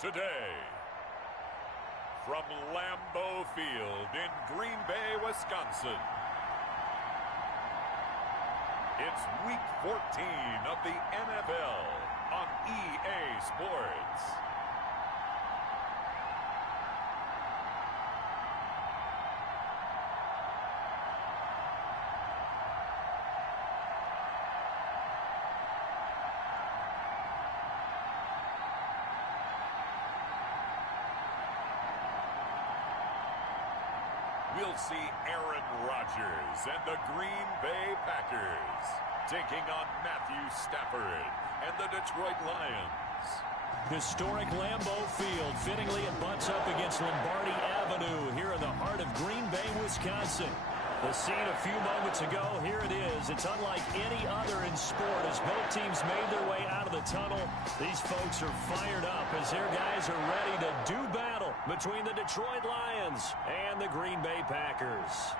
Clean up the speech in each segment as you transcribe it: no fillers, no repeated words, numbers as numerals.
Today, from Lambeau Field in Green Bay, Wisconsin, it's Week 14 of the NFL on EA Sports. We'll see Aaron Rodgers and the Green Bay Packers taking on Matthew Stafford and the Detroit Lions. Historic Lambeau Field. Fittingly, it butts up against Lombardi Avenue here in the heart of Green Bay, Wisconsin. The scene a few moments ago, here it is. It's unlike any other in sport as both teams made their way out of the tunnel. These folks are fired up as their guys are ready to do battle between the Detroit Lions and the Green Bay Packers.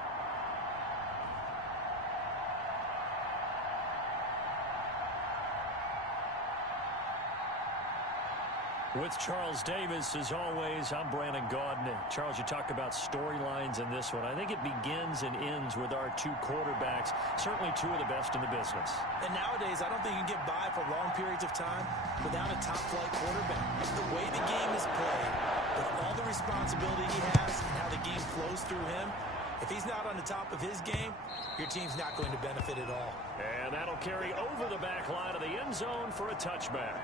With Charles Davis, as always, I'm Brandon Gaudin. Charles, you talk about storylines in this one. I think it begins and ends with our two quarterbacks, certainly two of the best in the business. And nowadays, I don't think you can get by for long periods of time without a top-flight quarterback. The way the game is played, with all the responsibility he has and how the game flows through him, if he's not on the top of his game, your team's not going to benefit at all. And that'll carry over the back line of the end zone for a touchback.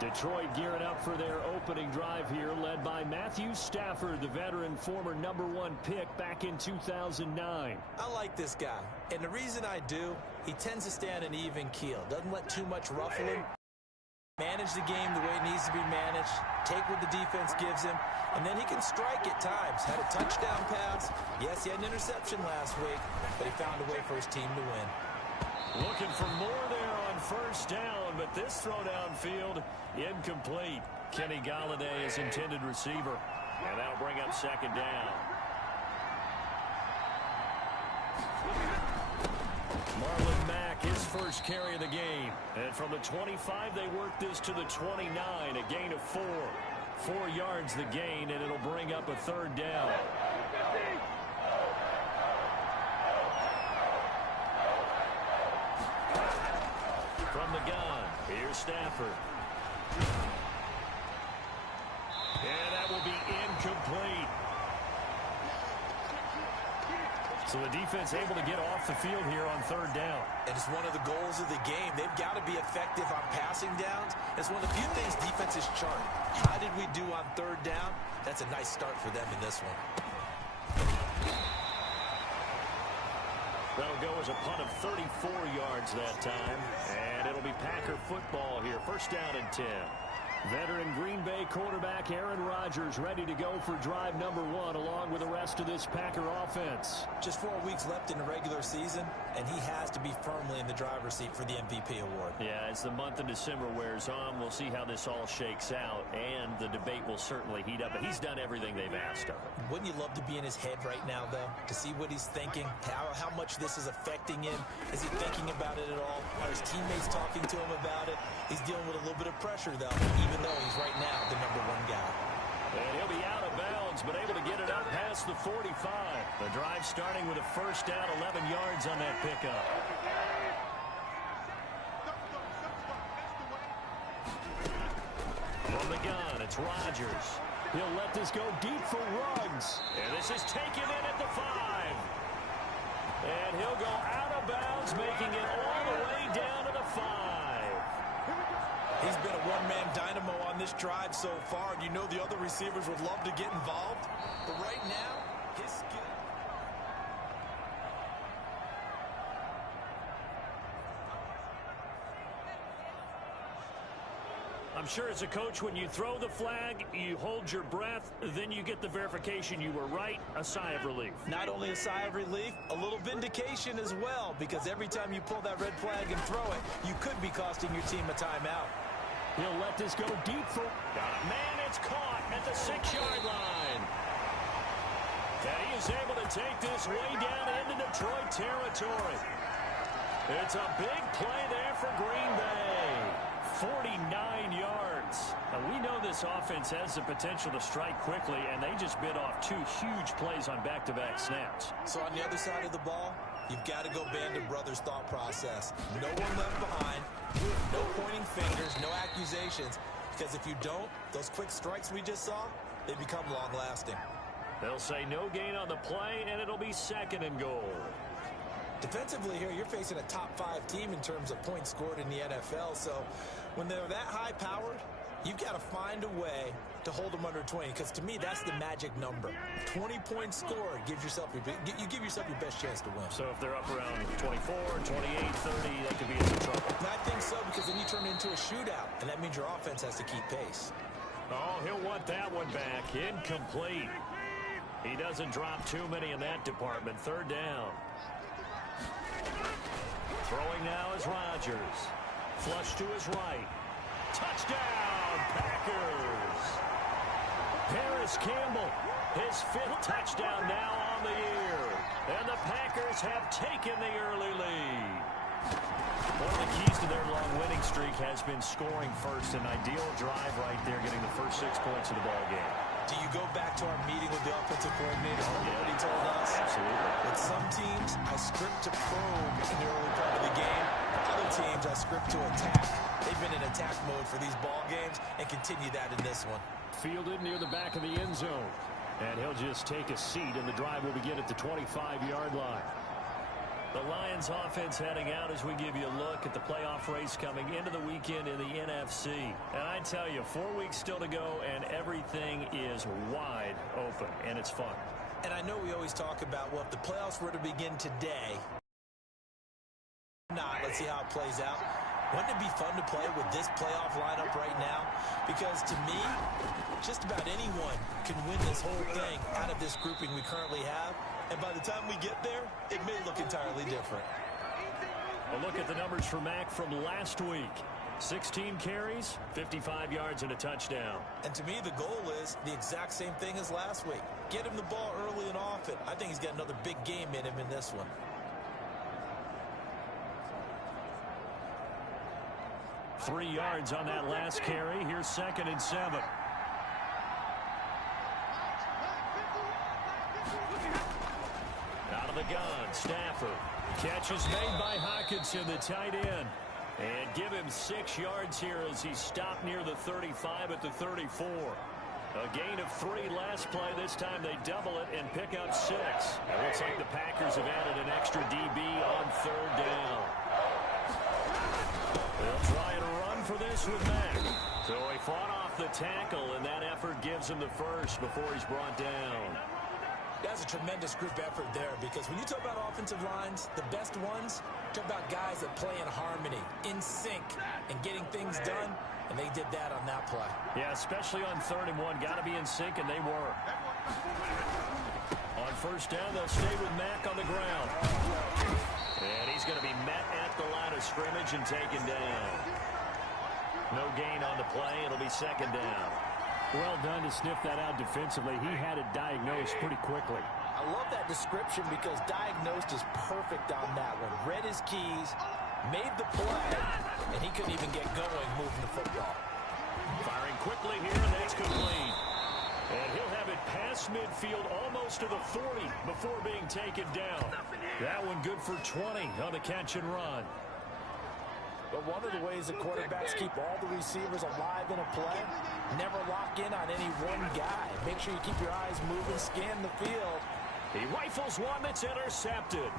Detroit gearing up for their opening drive here, led by Matthew Stafford, the veteran former #1 pick back in 2009. I like this guy, and the reason I do, he tends to stay on an even keel, doesn't let too much ruffle him, manage the game the way it needs to be managed, take what the defense gives him, and then he can strike at times. Had a touchdown pass. Yes, he had an interception last week, but he found a way for his team to win. Looking for more there on first down, but this throw downfield, incomplete. Kenny Golladay is intended receiver, and that'll bring up second down. Marlon Mack, his first carry of the game. And from the 25, they work this to the 29, a gain of 4. 4 yards the gain, and it'll bring up a third down. From the gun, here's Stafford. And that will be incomplete. So the defense able to get off the field here on third down. And it's one of the goals of the game. They've got to be effective on passing downs. It's one of the few things defenses chart. How did we do on third down? That's a nice start for them in this one. That'll go as a punt of 34 yards that time. And it'll be Packer football here. First down and 10. Veteran Green Bay quarterback Aaron Rodgers ready to go for drive number 1 along with the rest of this Packer offense. Just 4 weeks left in the regular season, and he has to be firmly in the driver's seat for the MVP award. Yeah, as the month of December wears on, we'll see how this all shakes out, and the debate will certainly heat up. But he's done everything they've asked of him. Wouldn't you love to be in his head right now, though, to see what he's thinking, how much this is affecting him? Is he thinking about it at all? Are his teammates talking to him about it? He's dealing with a little bit of pressure, though, even though he's right now the #1 guy. And he'll be out of bounds, but able to get it up past the 45. The drive starting with a first down, 11 yards on that pickup. From the gun, it's Rodgers. He'll let this go deep for Ruggs. And this is taken in at the 5. And he'll go out of bounds, making it all the way down to the 5. He's been a one-man dynamo on this drive so far, and you know the other receivers would love to get involved. But right now, his skill... I'm sure as a coach, when you throw the flag, you hold your breath, then you get the verification you were right, a sigh of relief. Not only a sigh of relief, a little vindication as well, because every time you pull that red flag and throw it, you could be costing your team a timeout. He'll let this go deep for... Man, it's caught at the 6-yard line. And he is able to take this way down into Detroit territory. It's a big play there for Green Bay. 49 yards. offense. Now, we know this offense has the potential to strike quickly, and they just bit off 2 huge plays on back-to-back snaps. So on the other side of the ball, you've got to go Band of Brothers thought process. No one left behind, no pointing fingers, no accusations, because if you don't, those quick strikes we just saw, they become long-lasting. They'll say no gain on the play, and it'll be 2nd and goal. Defensively here, you're facing a top-5 team in terms of points scored in the NFL, so when they're that high-powered, you've got to find a way to hold them under 20, because to me, that's the magic number. 20 points scored gives yourself you give yourself your best chance to win. So if they're up around 24, 28, 30, they could be in some trouble. And I think so, because then you turn it into a shootout, and that means your offense has to keep pace. Oh, he'll want that one back. Incomplete. He doesn't drop too many in that department. 3rd down. Throwing now is Rodgers. Flush to his right. Touchdown, Packers. Paris Campbell, his 5th touchdown now on the year. And the Packers have taken the early lead. One of the keys to their long winning streak has been scoring first. An ideal drive right there, getting the first 6 points of the ball game. Do you go back to our meeting with the offensive coordinator? What he told us? Absolutely. With some teams, I script to probe in the early part of the game. Other teams, I script to attack. They've been in attack mode for these ball games and continue that in this one. Fielded near the back of the end zone. And he'll just take a seat, and the drive will begin at the 25-yard line. The Lions offense heading out as we give you a look at the playoff race coming into the weekend in the NFC. And I tell you, 4 weeks still to go, and everything is wide open, and it's fun. And I know we always talk about, well, if the playoffs were to begin today, let's see how it plays out. Wouldn't it be fun to play with this playoff lineup right now? Because to me, just about anyone can win this whole thing out of this grouping we currently have. And by the time we get there, it may look entirely different. A look at the numbers for Mac from last week. 16 carries, 55 yards, and a touchdown. And to me, the goal is the exact same thing as last week. Get him the ball early and often. I think he's got another big game in him in this one. Three yards on that last carry. Here's 2nd and 7. Out of the gun, Stafford. Catch is made by Hockenson, the tight end. And give him 6 yards here as he stopped near the 35 at the 34. A gain of 3 last play. This time they double it and pick up 6. It looks like the Packers have added an extra DB on 3rd down. They'll try and run for this with Mac. So he fought off the tackle, and that effort gives him the first before he's brought down. That's a tremendous group effort there, because when you talk about offensive lines, the best ones, talk about guys that play in harmony, in sync, and getting things done, and they did that on that play. Yeah, especially on 3rd and 1. Got to be in sync, and they were. On 1st down, they'll stay with Mac on the ground. And he's going to be met at the line of scrimmage and taken down. No gain on the play. It'll be 2nd down. Well done to sniff that out defensively. He had it diagnosed pretty quickly. I love that description because diagnosed is perfect on that one. Read his keys, made the play, and he couldn't even get going moving the football. Firing quickly here, and that's complete. And he'll have it past midfield almost to the 40 before being taken down. That one good for 20 on the catch and run. But one of the ways that quarterbacks keep all the receivers alive in a play, never lock in on any one guy. Make sure you keep your eyes moving, scan the field. He rifles one that's intercepted.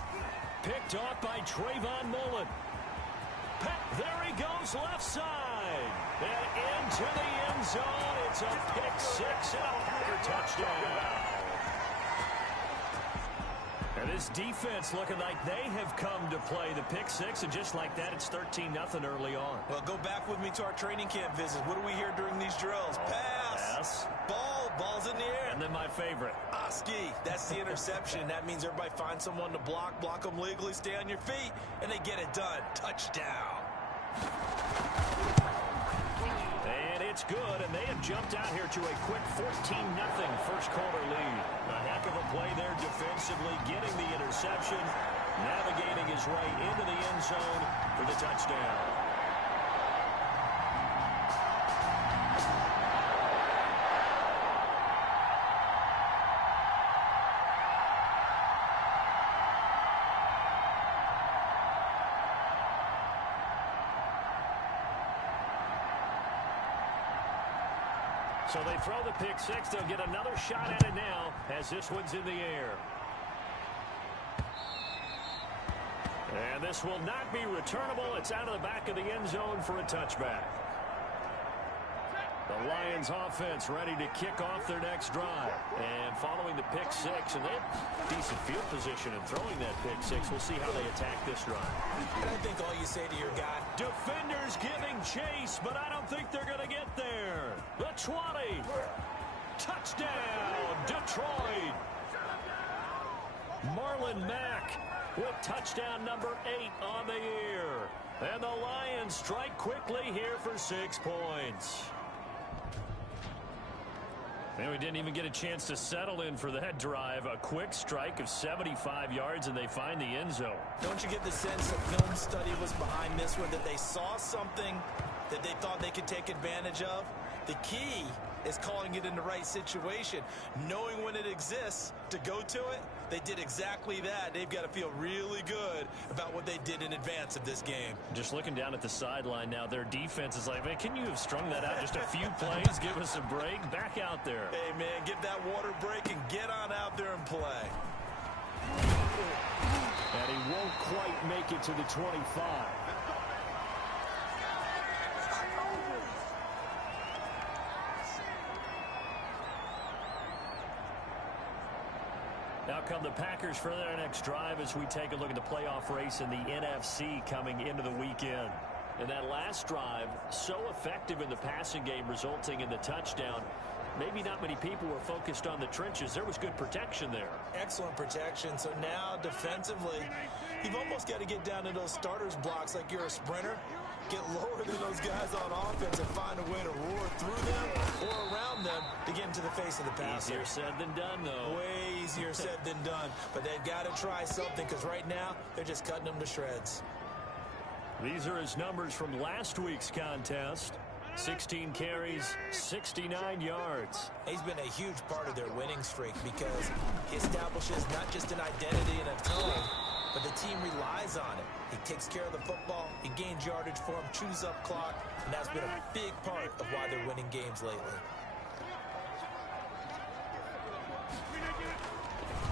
Picked off by Trayvon Mullen. There he goes, left side. And into the end zone. It's a pick 6 and a Packer touchdown. And this defense looking like they have come to play the pick 6, and just like that, it's 13-0 early on. Well, go back with me to our training camp visit. What do we hear during these drills? Pass. Ball's in the air. And then my favorite. Oski, that's the interception. That means everybody finds someone to block them legally, stay on your feet, and they get it done. Touchdown. And it's good, and they have jumped out here to a quick 14-0 first quarter lead. A heck of a play there defensively, getting the interception, navigating his way into the end zone for the touchdown. So they throw the pick six. They'll get another shot at it now as this one's in the air. And this will not be returnable. It's out of the back of the end zone for a touchback. The Lions offense ready to kick off their next drive. And following the pick six, and they have decent field position in throwing that pick six. We'll see how they attack this drive. I think all you say to your guy, Defenders giving chase, but I don't think they're going to get there. The 20. Touchdown, Detroit. Marlon Mack with touchdown number 8 on the year. And the Lions strike quickly here for 6 points. And we didn't even get a chance to settle in for that drive. A quick strike of 75 yards, and they find the end zone. don't you get the sense that film study was behind this one, that they saw something that they thought they could take advantage of? The key is calling it in the right situation, knowing when it exists to go to it. They did exactly that. They've got to feel really good about what they did in advance of this game. Just looking down at the sideline now, their defense is like, man, can you have strung that out just a few plays? Give us a break. Back out there. Hey, man, give that water break and get on out there and play. And he won't quite make it to the 25. Now come the Packers for their next drive as we take a look at the playoff race in the NFC coming into the weekend. And that last drive, so effective in the passing game, resulting in the touchdown. Maybe not many people were focused on the trenches. There was good protection there. Excellent protection. So now defensively, you've almost got to get down to those starters blocks like you're a sprinter. Get lower than those guys on offense and find a way to roar through them or around them to get into the face of the passer. Easier said than done, though. Way easier said than done. But they've got to try something because right now they're just cutting them to shreds. These are his numbers from last week's contest. 16 carries, 69 yards. He's been a huge part of their winning streak because he establishes not just an identity and a tone, but the team relies on it. He takes care of the football, he gains yardage for him, chews up clock, and that's been a big part of why they're winning games lately.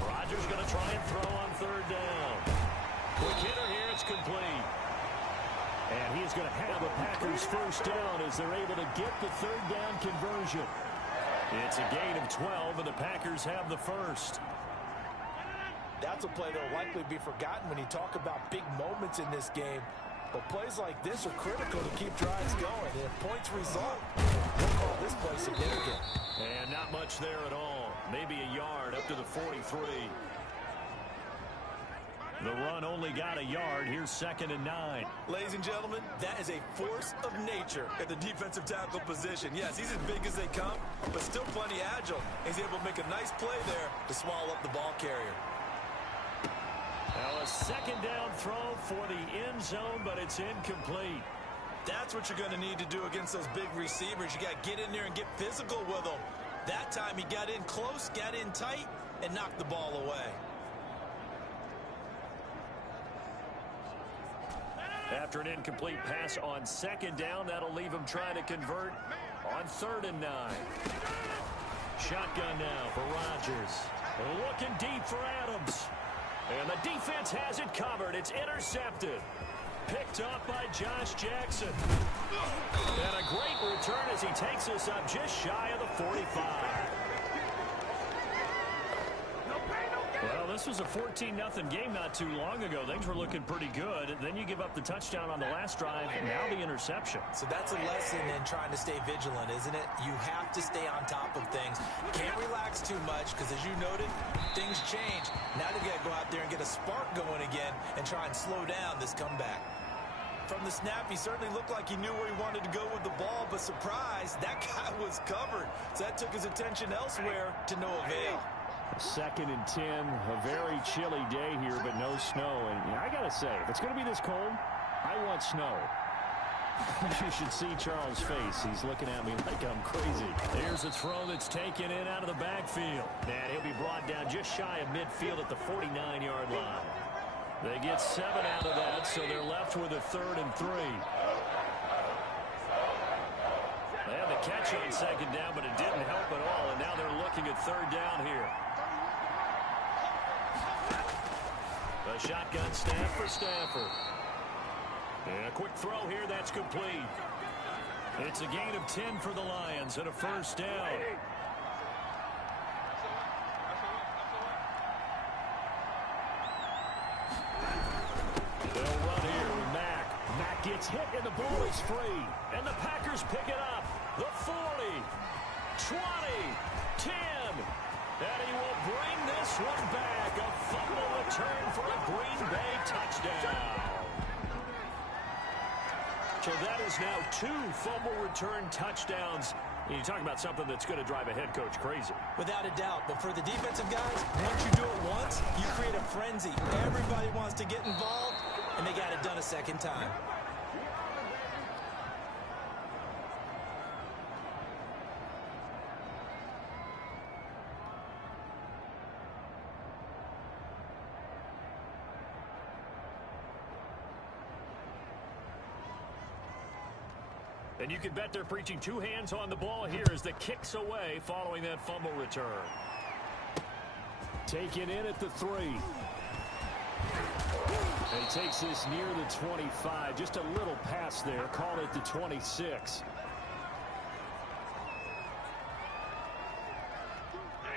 Rodgers going to try and throw on third down. Quick hitter here, it's complete. And he's going to have the Packers first down as they're able to get the third down conversion. It's a gain of 12, and the Packers have the first. That's a play that will likely be forgotten when you talk about big moments in this game. But plays like this are critical to keep drives going. And if points result, we'll call this play significant. And not much there at all. Maybe a yard up to the 43. The run only got a yard. Here's 2nd and 9. Ladies and gentlemen, that is a force of nature at the defensive tackle position. Yes, he's as big as they come, but still plenty agile. He's able to make a nice play there to swallow up the ball carrier. Now a 2nd down throw for the end zone, but it's incomplete. That's what you're going to need to do against those big receivers. You got to get in there and get physical with them. That time he got in close, got in tight, and knocked the ball away. After an incomplete pass on 2nd down, that'll leave him trying to convert on 3rd and 9. Shotgun now for Rodgers. Looking deep for Adams. And the defense has it covered. It's intercepted. Picked up by Josh Jackson. And a great return as he takes us up just shy of the 45. Well, this was a 14-0 game not too long ago. Things were looking pretty good. Then you give up the touchdown on the last drive, and now the interception. So that's a lesson in trying to stay vigilant, isn't it? You have to stay on top of things. Can't relax too much because, as you noted, things change. Now they've got to go out there and get a spark going again and try and slow down this comeback. From the snap, he certainly looked like he knew where he wanted to go with the ball, but surprise, that guy was covered. So that took his attention elsewhere to no avail. 2nd and 10, a very chilly day here, but no snow. And I got to say, if it's going to be this cold, I want snow. You should see Charles' face. He's looking at me like I'm crazy. Here's a throw that's taken in out of the backfield. And he'll be brought down just shy of midfield at the 49-yard line. They get 7 out of that, so they're left with a 3rd and 3. And the catch on second down, but it didn't help at all, and now they're looking at third down here. A shotgun snap for Stafford. And a quick throw here, that's complete. It's a gain of 10 for the Lions and a first down. They'll run here with Mack. Mack gets hit and the ball is free. And the Packers pick it up. The 40, 20, 10. And he will bring this one back. A fumble return for a Green Bay touchdown. So that is now 2 fumble return touchdowns. You talk about something that's going to drive a head coach crazy. Without a doubt. But for the defensive guys, once you do it once, you create a frenzy. Everybody wants to get involved, and they got it done a second time. And you can bet they're preaching 2 hands on the ball here as the kick's away following that fumble return. Taken in at the 3. And he takes this near the 25. Just a little pass there. Call it the 26.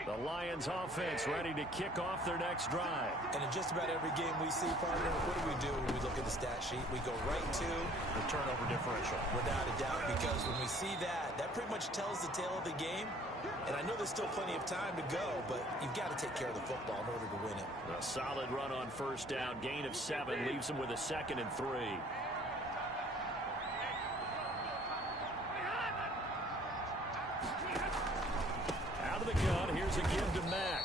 The Lions offense ready to kick off their next drive. And in just about every game we see, partner, what do when we look at the stat sheet? We go right to the turnover differential. Without a doubt, because when we see that, that pretty much tells the tale of the game. And I know there's still plenty of time to go, but you've got to take care of the football in order to win it. A solid run on first down. Gain of 7 leaves them with a 2nd and 3. Out of the gun, here's a give to Mack.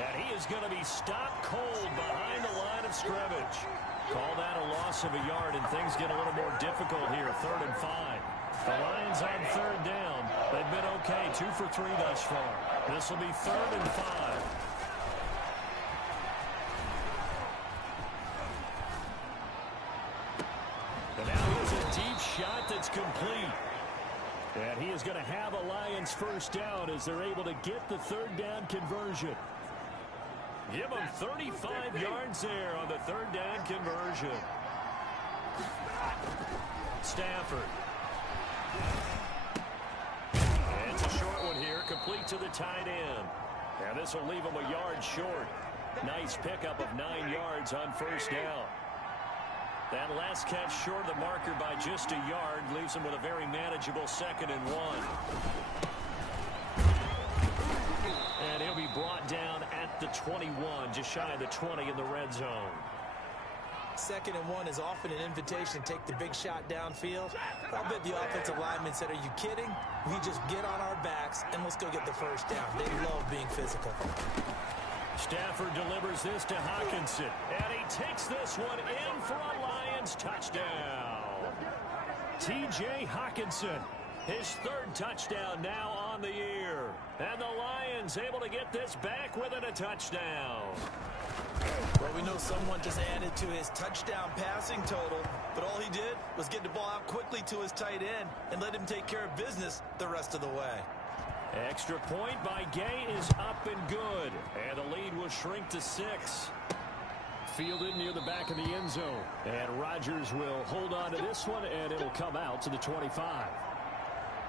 And he is going to be stopped cold behind the line of scrimmage. Call that a loss of a yard, and things get a little more difficult here. 3rd and 5. The Lions on 3rd down. They've been okay, 2 for 3 thus far. This will be 3rd and 5. And now here's a deep shot that's complete. And he is going to have a Lions first down as they're able to get the 3rd down conversion. Give them 35 yards there on the 3rd down conversion. Stafford. And it's a short one here, complete to the tight end. And this will leave him a yard short. Nice pickup of 9 yards on first down. That last catch short of the marker by just a yard leaves him with a very manageable 2nd and 1. And he'll be brought down at the 21, just shy of the 20 in the red zone. 2nd and 1 is often an invitation to take the big shot downfield. I'll bet the offensive lineman said, are you kidding? We just get on our backs and let's go get the first down. They love being physical. Stafford delivers this to Hockenson, and he takes this one in for a Lions touchdown. T.J. Hockenson, his 3rd touchdown now on the year. And the Lions able to get this back within a touchdown. Well, we know someone just added to his touchdown passing total, but all he did was get the ball out quickly to his tight end and let him take care of business the rest of the way. Extra point by Gay is up and good. And the lead will shrink to 6. Fielded near the back of the end zone. And Rodgers will hold on to this one, and it'll come out to the 25.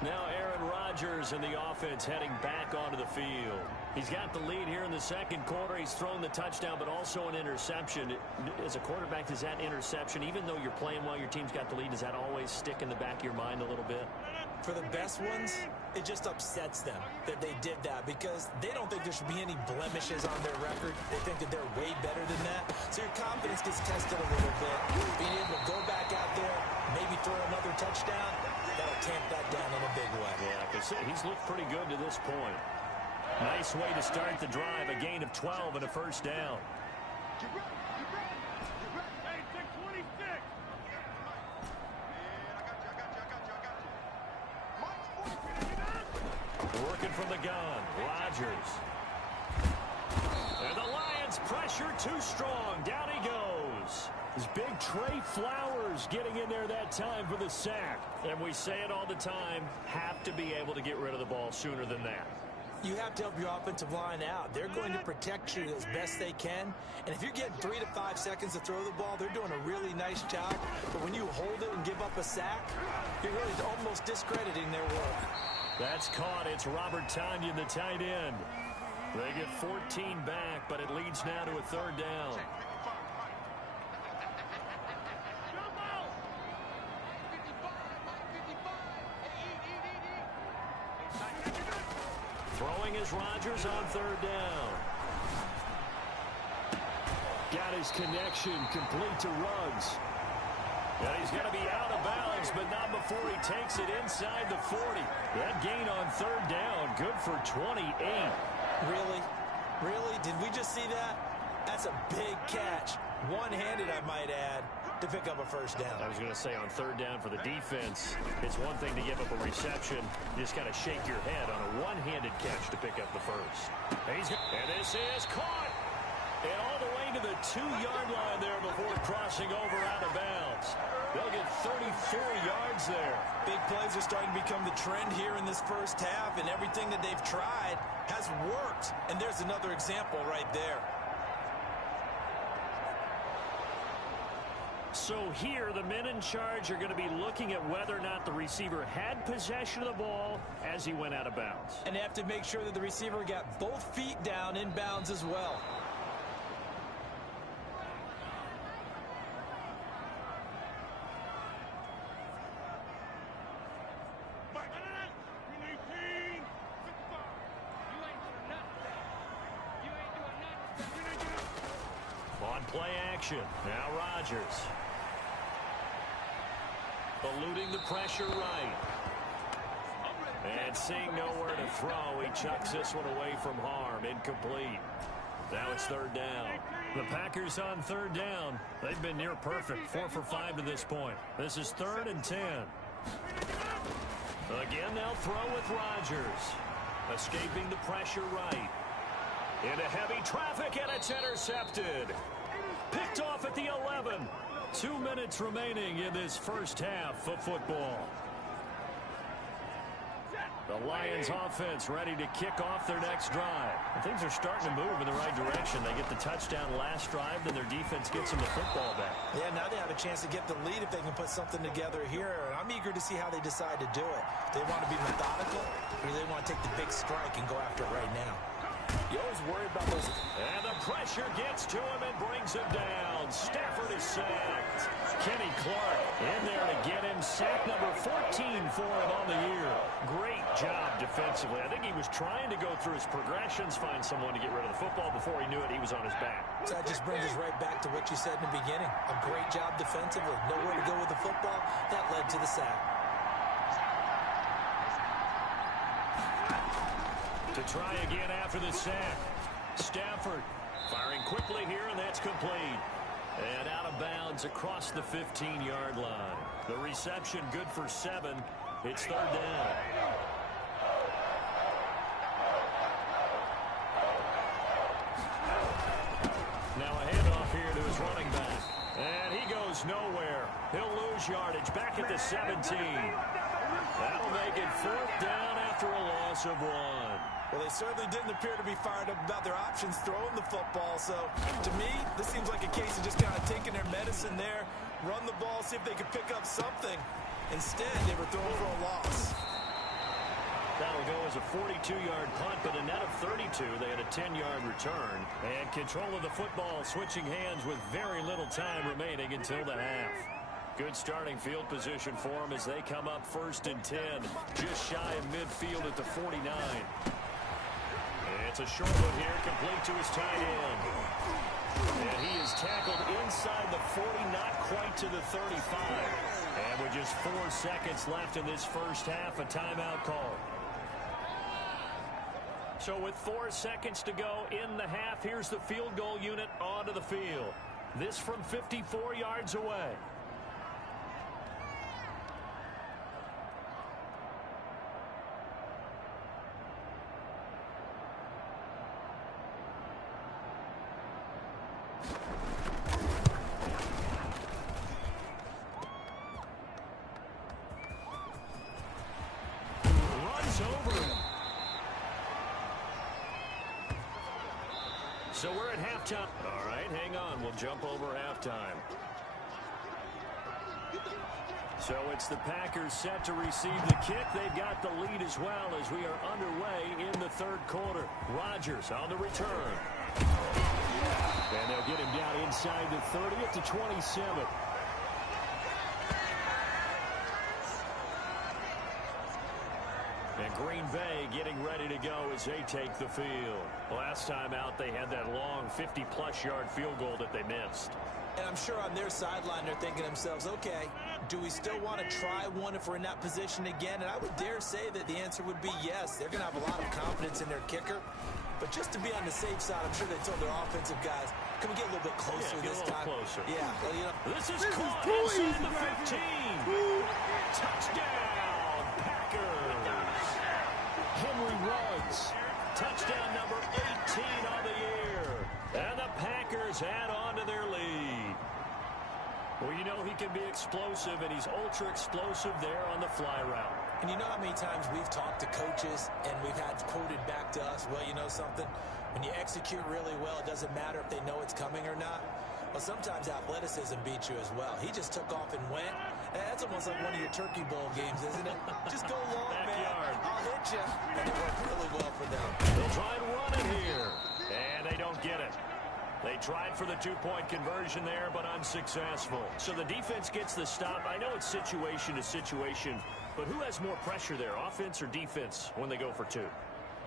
Now Aaron Rodgers and the offense heading back onto the field. He's got the lead here in the 2nd quarter. He's thrown the touchdown, but also an interception. As a quarterback, does that interception, even though you're playing while your team's got the lead, does that always stick in the back of your mind a little bit? For the best ones, it just upsets them that they did that because they don't think there should be any blemishes on their record. They think that they're way better than that. So your confidence gets tested a little bit. Being able to go back out there, maybe throw another touchdown, that'll tamp that down in a big way. Yeah, because he's looked pretty good to this point. Nice way to start the drive. A gain of 12 and a first down. Working from the gun, Rodgers. And the Lions pressure too strong. Down he goes. It's big Trey Flowers getting in there that time for the sack. And we say it all the time, have to be able to get rid of the ball sooner than that. You have to help your offensive line out. They're going to protect you as best they can. And if you're getting 3 to 5 seconds to throw the ball, they're doing a really nice job. But when you hold it and give up a sack, you're really almost discrediting their work. That's caught. It's Robert Tonyan, the tight end. They get 14 back, but it leads now to a 3rd down. Throwing is Rodgers on 3rd down. Got his connection complete to Ruggs. And he's going to be out of bounds, but not before he takes it inside the 40. That gain on 3rd down, good for 28. Really? Really? Did we just see that? That's a big catch. One-handed, I might add, to pick up a 1st down. I was going to say on 3rd down for the defense, it's one thing to give up a reception. You just got to shake your head on a one-handed catch to pick up the 1st. And this is caught. And all the way to the 2-yard line there before crossing over out of bounds. They'll get 34 yards there. Big plays are starting to become the trend here in this 1st half, and everything that they've tried has worked. And there's another example right there. So here, the men in charge are going to be looking at whether or not the receiver had possession of the ball as he went out of bounds. And they have to make sure that the receiver got both feet down in bounds as well. On play action, now Rodgers. Eluding the pressure right. And seeing nowhere to throw, he chucks this one away from harm. Incomplete. Now it's 3rd down. The Packers on 3rd down. They've been near perfect. 4 for 5 to this point. This is 3rd and 10. Again, they'll throw with Rodgers. Escaping the pressure right. Into heavy traffic, and it's intercepted. Picked off at the 11. 2 minutes remaining in this 1st half of football. The Lions offense ready to kick off their next drive. And things are starting to move in the right direction. They get the touchdown last drive, then their defense gets them the football back. Yeah, now they have a chance to get the lead if they can put something together here. And I'm eager to see how they decide to do it. Do they want to be methodical, or do they want to take the big strike and go after it right now? You always worry about those. And the pressure gets to him and brings him down. Stafford is sacked. Kenny Clark in there to get him. Sack number 14 for him on the year. Great job defensively. I think he was trying to go through his progressions, find someone to get rid of the football. Before he knew it, he was on his back. So that just brings us right back to what you said in the beginning. A great job defensively. Nowhere to go with the football. That led to the sack. To try again after the sack. Stafford firing quickly here, and that's complete. And out of bounds across the 15-yard line. The reception good for 7. It's 3rd down. Now a handoff here to his running back. And he goes nowhere. He'll lose yardage back at the 17. That'll make it 4th down after a loss of 1. Well, they certainly didn't appear to be fired up about their options throwing the football. So, to me, this seems like a case of just kind of taking their medicine there, run the ball, see if they could pick up something. Instead, they were throwing for a loss. That'll go as a 42-yard punt, but a net of 32. They had a 10-yard return. And control of the football switching hands with very little time remaining until the half. Good starting field position for them as they come up 1st and 10. Just shy of midfield at the 49. It's a short one here, complete to his tight end. And he is tackled inside the 40, not quite to the 35. And with just 4 seconds left in this 1st half, a timeout call. So with 4 seconds to go in the half, here's the field goal unit onto the field. This from 54 yards away. at halftime. All right, hang on. We'll jump over halftime. So it's the Packers set to receive the kick. They've got the lead as well as we are underway in the third quarter. Rodgers on the return. And they'll get him down inside the 30 at the 27. And Green Bay getting ready to go as they take the field. Last time out, they had that long 50-plus yard field goal that they missed. And I'm sure on their sideline they're thinking to themselves, okay, do we still want to try one if we're in that position again? And I would dare say that the answer would be yes. They're going to have a lot of confidence in their kicker. But just to be on the safe side, I'm sure they told their offensive guys, can we get a little bit closer this time? Closer. Yeah, well, you know. This is caught inside the 15. Touchdown, Packers. Henry Ruggs. Touchdown number 18 on the year. And the Packers add on to their lead. Well, you know he can be explosive, and he's ultra-explosive there on the fly route. And you know how many times we've talked to coaches and we've had quoted back to us, well, you know something? When you execute really well, it doesn't matter if they know it's coming or not. Well, sometimes athleticism beats you as well. He just took off and went. That's almost like one of your Turkey Bowl games, isn't it? Just go long, man. I'll hit you. And it worked really well for them. They'll try and run it here. And they don't get it. They tried for the two-point conversion there, but unsuccessful. So the defense gets the stop. I know it's situation to situation, but who has more pressure there, offense or defense, when they go for two?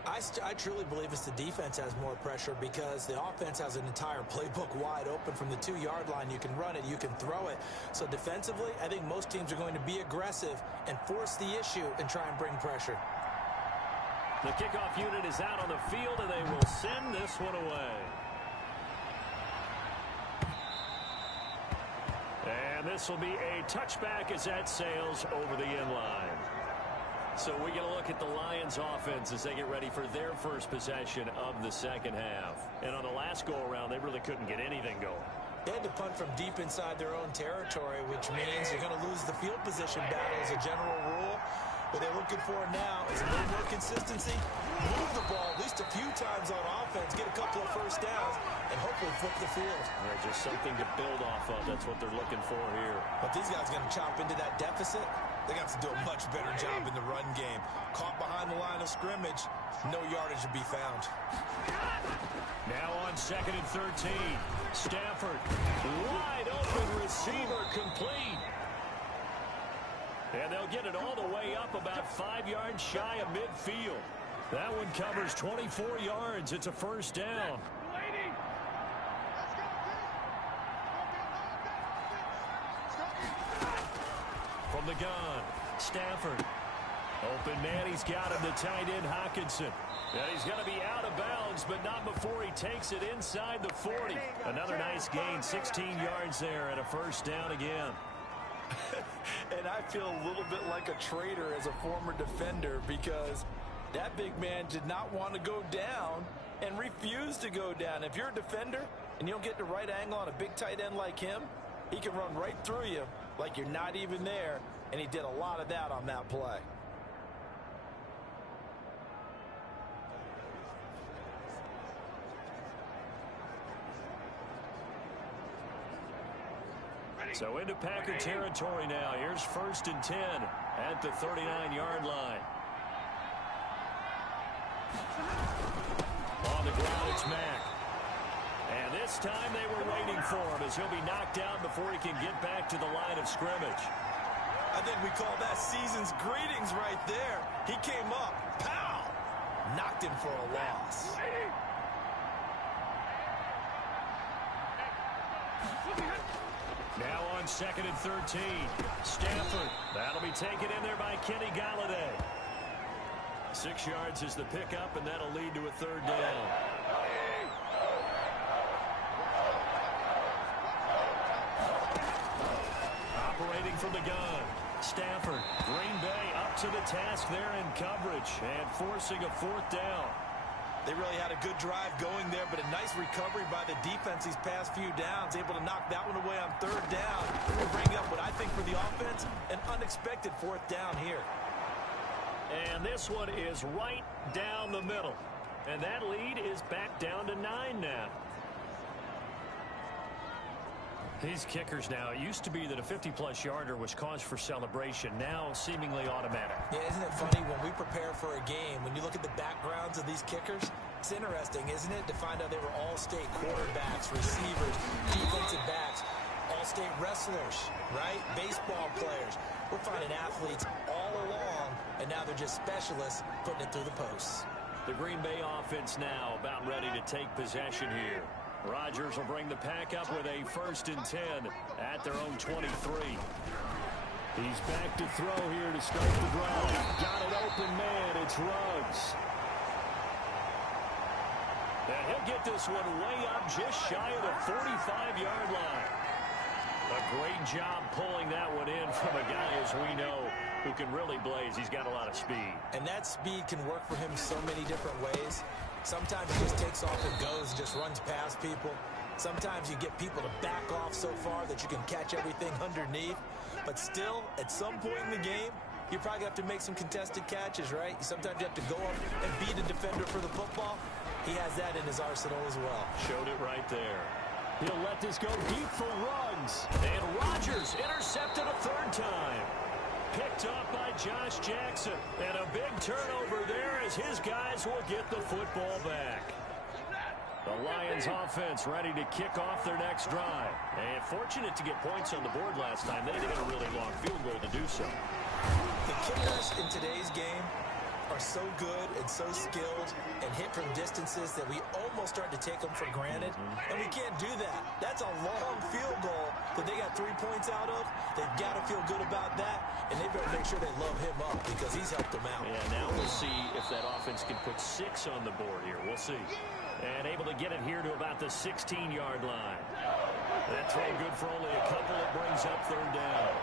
I truly believe it's the defense has more pressure because the offense has an entire playbook wide open from the 2-yard line. You can run it, you can throw it. So defensively, I think most teams are going to be aggressive and force the issue and try and bring pressure. The kickoff unit is out on the field, and they will send this one away. And this will be a touchback as that sails over the end line. So we get a look at the Lions offense as they get ready for their first possession of the second half. And on the last go-around, they really couldn't get anything going. They had to punt from deep inside their own territory, which means you're going to lose the field position battle as a general rule. What they're looking for now is a little more consistency, move the ball at least a few times on offense, get a couple of first downs, and hopefully flip the field. Yeah, just something to build off of. That's what they're looking for here. But these guys are going to chop into that deficit. They're going to have to do a much better job in the run game. Caught behind the line of scrimmage, no yardage to be found. Now on 2nd and 13. Stafford, wide open receiver, complete. And they'll get it all the way up about 5 yards shy of midfield. That one covers 24 yards. It's a first down. From the gun, Stafford. Open man, he's got him, the tight end, Hockenson. And he's going to be out of bounds, but not before he takes it inside the 40. Another nice gain, 16 yards there, and a first down again. And I feel a little bit like a traitor as a former defender because that big man did not want to go down and refused to go down. If you're a defender and you don't get the right angle on a big tight end like him, he can run right through you like you're not even there, and he did a lot of that on that play. So into Packer territory now. Here's 1st and 10 at the 39-yard line. On the ground, it's Mack. And this time they were waiting for him as he'll be knocked down before he can get back to the line of scrimmage. I think we call that season's greetings right there. He came up, pow, knocked him for a loss. Now on 2nd and 13. Stafford. That'll be taken in there by Kenny Golladay. 6 yards is the pickup, and that'll lead to a third down. Operating from the gun. Stafford. Green Bay up to the task there in coverage and forcing a 4th down. They really had a good drive going there, but a nice recovery by the defense these past few downs, able to knock that one away on 3rd down and bring up what I think for the offense, an unexpected 4th down here. And this one is right down the middle. And that lead is back down to 9 now. These kickers now, it used to be that a 50-plus yarder was cause for celebration. Now seemingly automatic. Yeah, isn't it funny when we prepare for a game, when you look at the backgrounds of these kickers, it's interesting, isn't it, to find out they were all-state quarterbacks, receivers, defensive backs, all-state wrestlers, right? Baseball players. We're finding athletes all along, and now they're just specialists putting it through the posts. The Green Bay offense now about ready to take possession here. Rodgers will bring the pack up with a 1st and 10 at their own 23. He's back to throw here to start the drive. Got an open man. It's Ruggs. And he'll get this one way up just shy of the 45-yard line. A great job pulling that one in from a guy, as we know, who can really blaze. He's got a lot of speed. And that speed can work for him so many different ways. Sometimes he just takes off and goes, just runs past people. Sometimes you get people to back off so far that you can catch everything underneath. But still, at some point in the game, you probably have to make some contested catches, right? Sometimes you have to go up and beat a defender for the football. He has that in his arsenal as well. Showed it right there. He'll let this go deep for Ruggs. And Rodgers intercepted a 3rd time. Picked up by Josh Jackson. And a big turnover there as his guys will get the football back. The Lions offense ready to kick off their next drive. And fortunate to get points on the board last time. They had to get a really long field goal to do so. The kickers in today's game are so good and so skilled and hit from distances that we almost start to take them for granted. And we can't do that. That's a long field goal that they got 3 points out of. They've got to feel good about that, and they better make sure they love him up because he's helped them out. Yeah, now we'll see if that offense can put 6 on the board here. We'll see. And able to get it here to about the 16-yard line. That throw good for only a couple. It brings up 3rd down.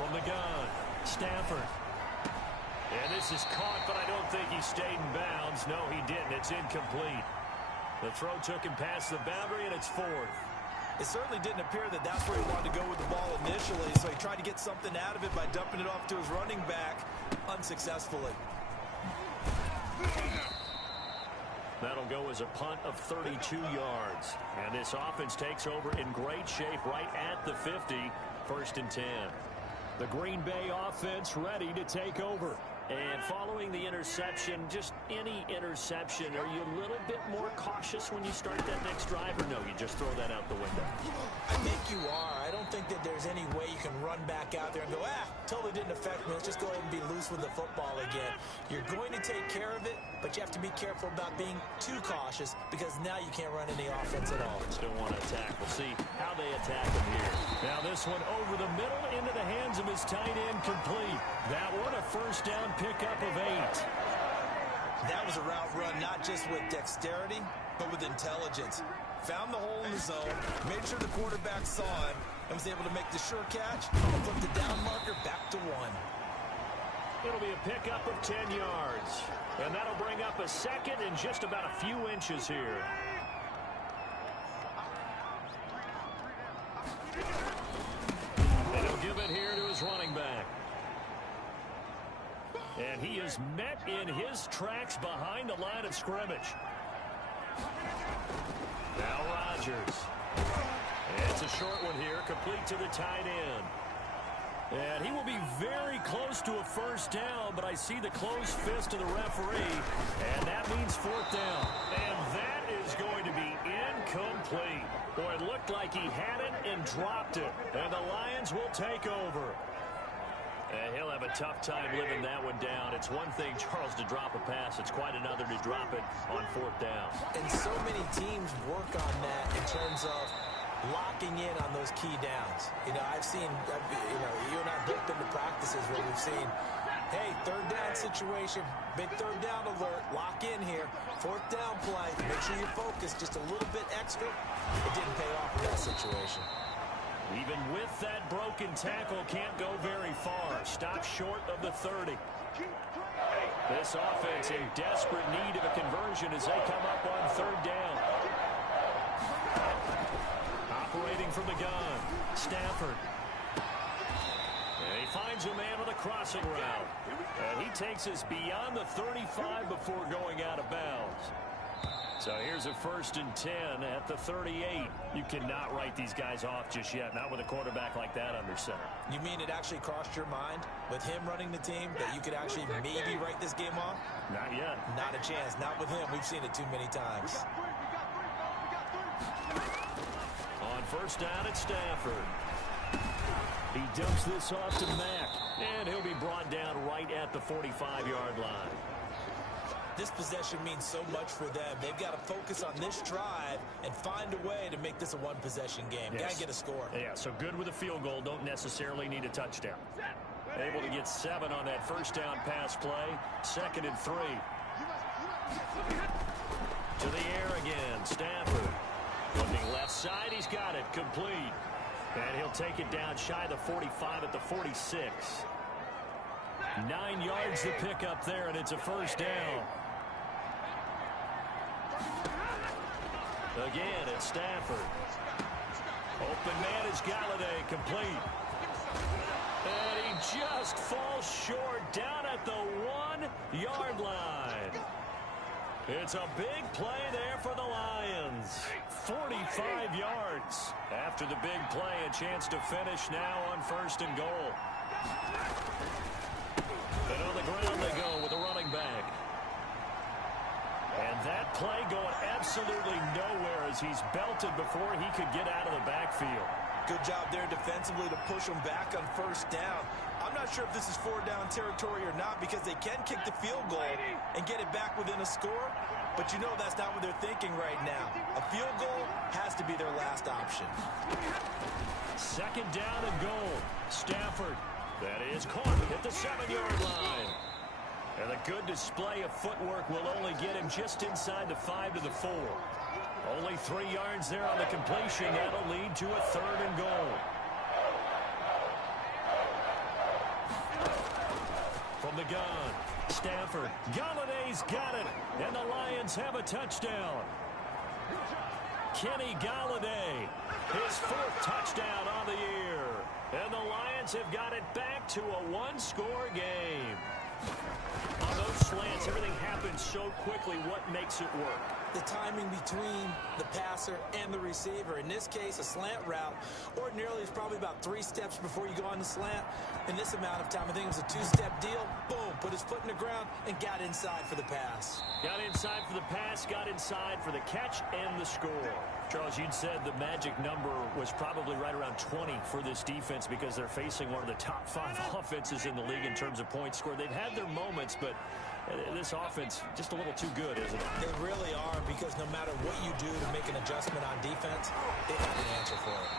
From the gun, Stafford. And this is caught, but I don't think he stayed in bounds. No, he didn't. It's incomplete. The throw took him past the boundary, and it's 4th. It certainly didn't appear that that's where he wanted to go with the ball initially, so he tried to get something out of it by dumping it off to his running back unsuccessfully. That'll go as a punt of 32 yards. And this offense takes over in great shape right at the 50, 1st and 10. The Green Bay offense ready to take over. And following the interception, just any interception, are you a little bit more cautious when you start that next drive, or no, you just throw that out the window? I think you are. I don't think that there's any way you can run back out there and go, totally didn't affect me. Let's just go ahead and be loose with the football again. You're going to take care of it, but you have to be careful about being too cautious because now you can't run any offense at all. Still want to attack. We'll see how they attack him here. Now this one over the middle into the hands of his tight end, complete. That one a 1st down pickup of 8. That was a route run not just with dexterity, but with intelligence. Found the hole in the zone, made sure the quarterback saw him, and was able to make the sure catch, and flip the down marker back to 1. It'll be a pickup of 10 yards. And that'll bring up a 2nd and just about a few inches here. And he'll give it here to his running back. And he is met in his tracks behind the line of scrimmage. Now Rodgers. It's a short one here, complete to the tight end. And he will be very close to a 1st down, but I see the closed fist of the referee, and that means 4th down. And that is going to be incomplete. Boy, it looked like he had it and dropped it. And the Lions will take over. And he'll have a tough time living that one down. It's one thing, Charles, to drop a pass. It's quite another to drop it on 4th down. And so many teams work on that in terms of locking in on those key downs. You know, I've seen, you and I have both been to practices where we've seen, hey, 3rd down situation, big 3rd down alert, lock in here, 4th down play, make sure you're focused just a little bit extra. It didn't pay off in that situation. Even with that broken tackle, can't go very far. Stop short of the 30. This offense in desperate need of a conversion as they come up on 3rd down. Operating from the gun, Stafford. And he finds a man on the crossing route. And he takes us beyond the 35 before going out of bounds. So here's a 1st and 10 at the 38. You cannot write these guys off just yet, not with a quarterback like that under center. You mean it actually crossed your mind with him running the team that you could actually maybe write this game off? Not yet. Not a chance. Not with him. We've seen it too many times. On 1st down at Stafford. He dumps this off to Mack, and he'll be brought down right at the 45-yard line. This possession means so much for them. They've got to focus on this drive and find a way to make this a one-possession game. Yes. Got to get a score. Yeah, so good with a field goal. Don't necessarily need a touchdown. Able to get 7 on that 1st down pass play. 2nd and 3. To the air again. Stafford. Looking left side. He's got it. Complete. And he'll take it down shy of the 45 at the 46. 9 yards to pick up there, and it's a 1st down. Again, it's Stafford. Open man is Galladay, complete. And he just falls short down at the 1-yard line. It's a big play there for the Lions. 45 yards. After the big play, a chance to finish now on 1st and goal. And on the ground they go with a running back. And that play going absolutely nowhere as he's belted before he could get out of the backfield. Good job there defensively to push them back on 1st down. I'm not sure if this is 4-down territory or not because they can kick the field goal and get it back within a score. But you know that's not what they're thinking right now. A field goal has to be their last option. 2nd down and goal. Stafford. That is caught at the 7-yard line. And a good display of footwork will only get him just inside the 5 to the 4. Only 3 yards there on the completion. That'll lead to a 3rd and goal. From the gun, Stafford. Galladay's got it. And the Lions have a touchdown. Kenny Galladay, his 4th touchdown on the year. And the Lions have got it back to a 1-score game. On those slants, everything happens so quickly. What makes it work? The timing between the passer and the receiver. In this case, a slant route ordinarily is probably about 3 steps before you go on the slant. In this amount of time, I think it was a 2-step deal. Boom, put his foot in the ground and got inside for the pass. Got inside for the pass, got inside for the catch and the score. Charles, you'd said the magic number was probably right around 20 for this defense because they're facing one of the top 5 offenses in the league in terms of points scored. They've had their moments, but this offense just a little too good, isn't it? They really are because no matter what you do to make an adjustment on defense, they have an answer for it.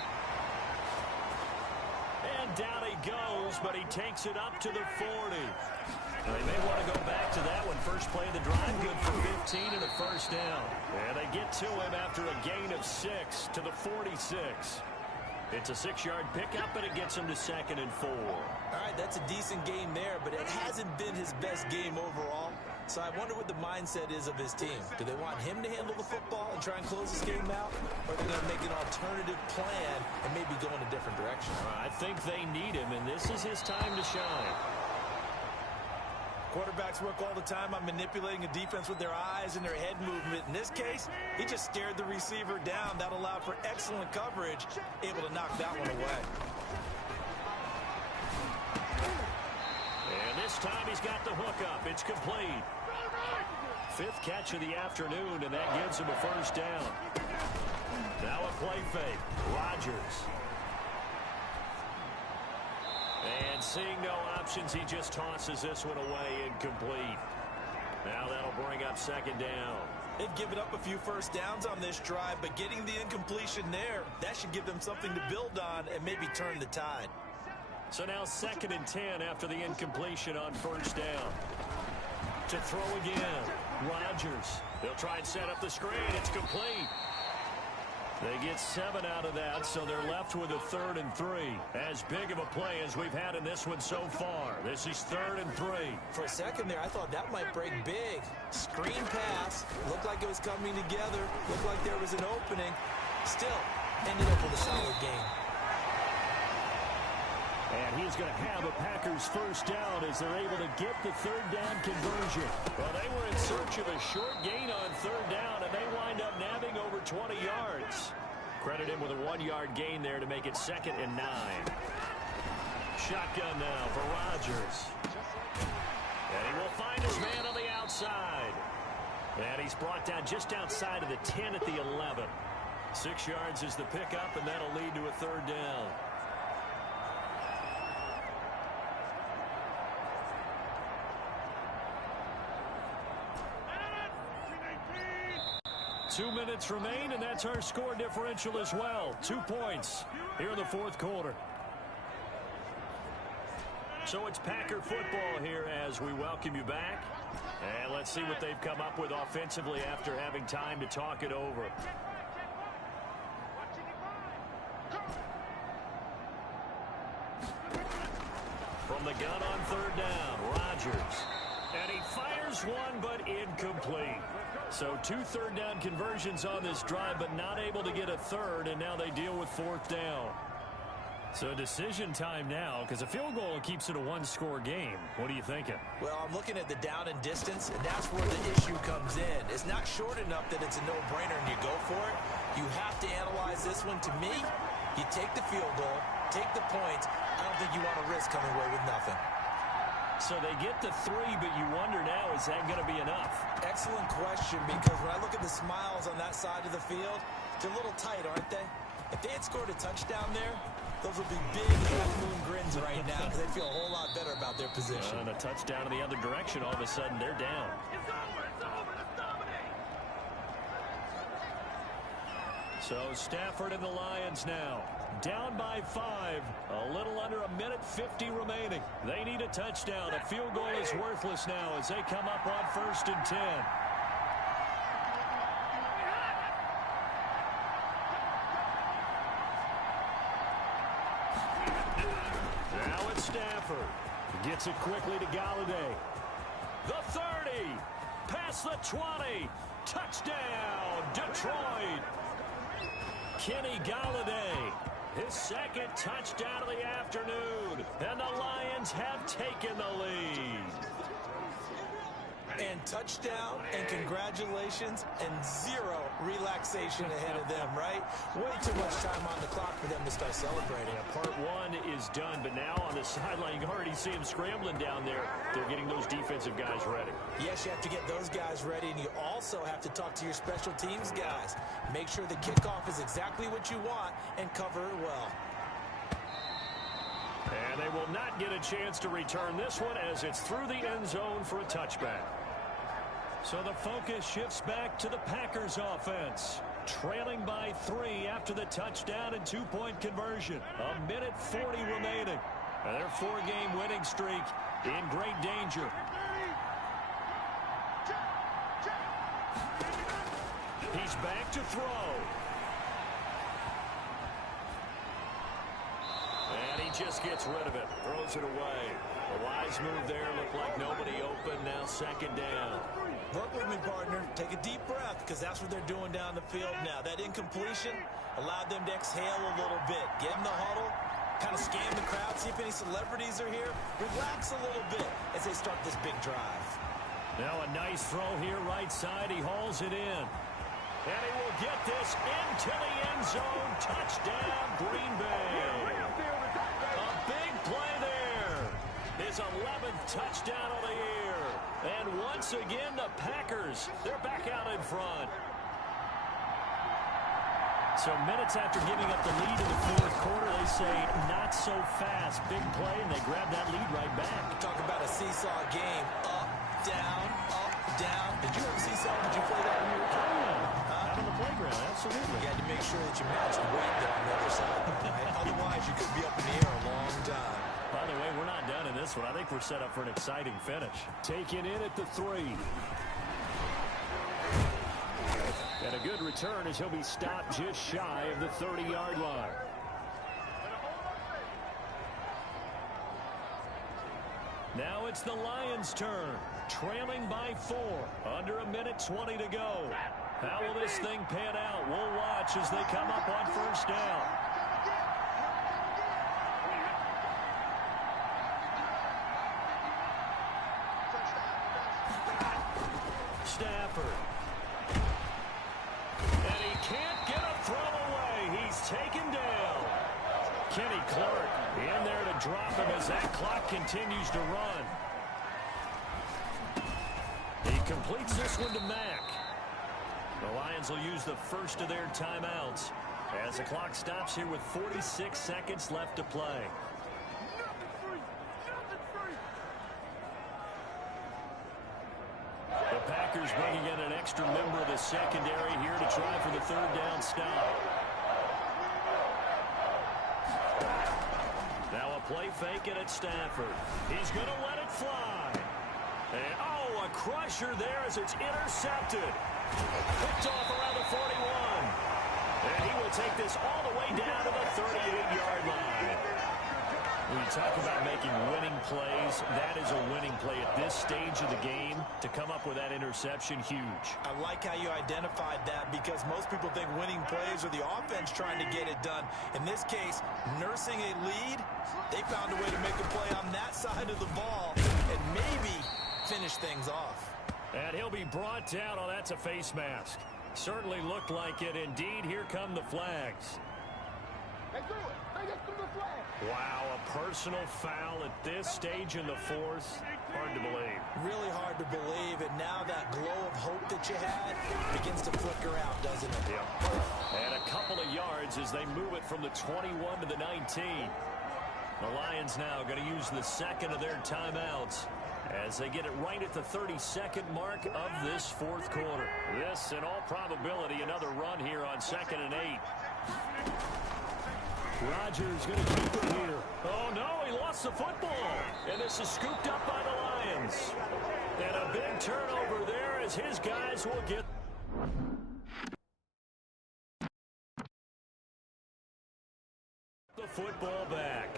And down he goes, but he takes it up to the 40. They may want to go back to that one. First play of the drive, good for 15 and a 1st down. And they get to him after a gain of 6 to the 46. It's a 6-yard pickup, and it gets him to 2nd and 4. All right, that's a decent game there, but it hasn't been his best game overall. So I wonder what the mindset is of his team. Do they want him to handle the football and try and close this game out? Or are they going to make an alternative plan and maybe go in a different direction? I think they need him, and this is his time to shine. Quarterbacks work all the time on manipulating a defense with their eyes and their head movement. In this case, he just stared the receiver down. That allowed for excellent coverage, able to knock that one away. And this time he's got the hook up. It's complete. 5th catch of the afternoon, and that gives him a 1st down. Now a play fake. Rodgers. And seeing no options, he just tosses this one away incomplete. Now that'll bring up 2nd down. They've given up a few 1st downs on this drive, but getting the incompletion there, that should give them something to build on and maybe turn the tide. So now 2nd and 10 after the incompletion on 1st down. To throw again. Rodgers. They'll try and set up the screen. It's complete. They get 7 out of that, so they're left with a 3rd and 3. As big of a play as we've had in this one so far. This is 3rd and 3. For a second there, I thought that might break big. Screen pass. Looked like it was coming together. Looked like there was an opening. Still, ended up with a solid game. And he's going to have a Packers 1st down as they're able to get the 3rd down conversion. Well, they were in search of a short gain on 3rd down, and they want 20 yards. Credit him with a 1-yard gain there to make it 2nd and 9. Shotgun now for Rodgers. And he will find his man on the outside. And he's brought down just outside of the 10 at the 11. 6 yards is the pickup, and that'll lead to a 3rd down. Two minutes remain, and that's our score differential as well. 2 points here in the 4th quarter. So it's Packer football here as we welcome you back. And let's see what they've come up with offensively after having time to talk it over. From the gun on 3rd down, Rodgers. And he fires one, but incomplete. So 2 3rd down conversions on this drive, but not able to get a 3rd, and now they deal with 4th down. So decision time now, because a field goal keeps it a 1-score game. What are you thinking? Well, I'm looking at the down and distance, and that's where the issue comes in. It's not short enough that it's a no-brainer and you go for it. You have to analyze this one. To me, you take the field goal, take the points. I don't think you want to risk coming away with nothing. So they get the 3, but you wonder now, is that going to be enough? Excellent question, because when I look at the smiles on that side of the field, they're a little tight, aren't they? If they had scored a touchdown there, those would be big half-moon grins right now because they feel a whole lot better about their position. And a touchdown in the other direction, all of a sudden they're down. So Stafford and the Lions now down by 5. A little under a minute 50 remaining. They need a touchdown. A field goal is worthless now as they come up on 1st and 10. Now it's Stafford. Gets it quickly to Galladay. The 30. Past the 20. Touchdown, Detroit. Kenny Galladay. His 2nd touchdown of the afternoon. And the Lions have taken the lead. And touchdown, and congratulations, and 0 relaxation ahead of them, right? Way too much time on the clock for them to start celebrating. Yeah, part 1 is done, but now on the sideline, you can already see them scrambling down there. They're getting those defensive guys ready. Yes, you have to get those guys ready, and you also have to talk to your special teams guys. Make sure the kickoff is exactly what you want and cover it well. And they will not get a chance to return this one as it's through the end zone for a touchback. So the focus shifts back to the Packers offense. Trailing by 3 after the touchdown and 2-point conversion. A minute 40 remaining. And their 4-game winning streak in great danger. He's back to throw. And he just gets rid of it. Throws it away. A wise move there. Looked like nobody open. Now 2nd down. Work with me, partner. Take a deep breath, because that's what they're doing down the field now. That incompletion allowed them to exhale a little bit. Get in the huddle, kind of scan the crowd, see if any celebrities are here. Relax a little bit as they start this big drive. Now a nice throw here, right side. He hauls it in. And he will get this into the end zone. Touchdown, Green Bay. A big play there. His 11th touchdown of the year. And once again, the Packers, they're back out in front. So minutes after giving up the lead in the 4th quarter, they say not so fast. Big play, and they grab that lead right back. Talk about a seesaw game. Up, down, up, down. Did you ever seesaw? Did you play that when you were a kid? Out on the playground, absolutely. You had to make sure that you matched the weight there on the other side, right? Otherwise, you could be up in the air a long time. By the way, we're not done in this one. I think we're set up for an exciting finish. Taken in at the 3. And a good return as he'll be stopped just shy of the 30-yard line. Now it's the Lions' turn. Trailing by 4. Under a minute 20 to go. How will this thing pan out? We'll watch as they come up on 1st down. Stafford. And he can't that clock continues to run. He completes this one to Mack. The Lions will use the first of their timeouts as the clock stops here with 46 seconds left to play. The Packers bringing in an extra member of the secondary here to try for the third down stop. Now a play fake it at Stafford. He's going to let it fly. And, oh, a crusher there as it's intercepted. Picked off around the 41. And he will take this all the way down to the 38-yard line. When you talk about making winning plays, that is a winning play at this stage of the game. To come up with that interception, huge. I like how you identified that because most people think winning plays are the offense trying to get it done. In this case, nursing a lead, they found a way to make a play on that side of the ball and maybe finish things off. And he'll be brought down. Oh, that's a face mask. Certainly looked like it. Indeed, here come the flags. Wow, a personal foul at this stage in the fourth. Hard to believe. Really hard to believe, and now that glow of hope that you had begins to flicker out, doesn't it? Yep. And a couple of yards as they move it from the 21 to the 19. The Lions now going to use the second of their timeouts as they get it right at the 32nd mark of this fourth quarter. This, in all probability, another run here on 2nd and 8. Rodgers going to keep it here. Oh, no, he lost the football. And this is scooped up by the Lions. And a big turnover there as his guys will get the football back.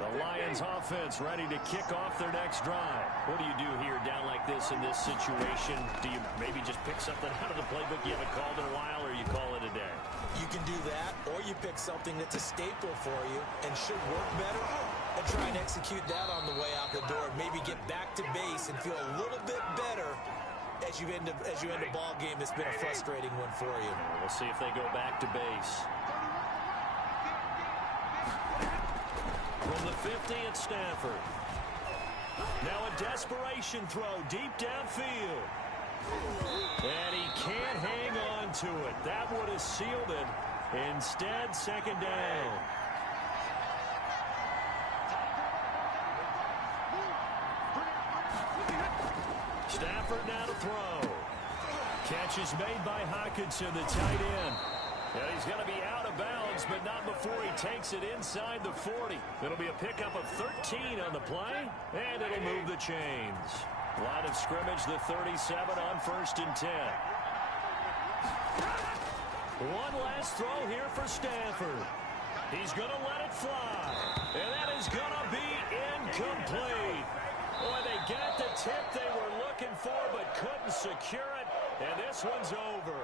The Lions offense ready to kick off their next drive. What do you do here down like this in this situation? Do you maybe just pick something out of the playbook you haven't called in a while, or you call it a day? You can do that, or you pick something that's a staple for you and should work better and try and execute that on the way out the door. Maybe get back to base and feel a little bit better as you end a ball game that's been a frustrating one for you. We'll see if they go back to base. From the 50 at Stafford. Now a desperation throw deep downfield. And he can't hang on to it. That would have sealed it. Instead, second down. Stafford now to throw. Catch is made by Hockenson, the tight end. And he's going to be out of bounds, but not before he takes it inside the 40. It'll be a pickup of 13 on the play, and it'll move the chains. Line of scrimmage, the 37 on 1st and 10. One last throw here for Stafford. He's going to let it fly, and that is going to be incomplete. Boy, they got the tip they were looking for, but couldn't secure it, and this one's over.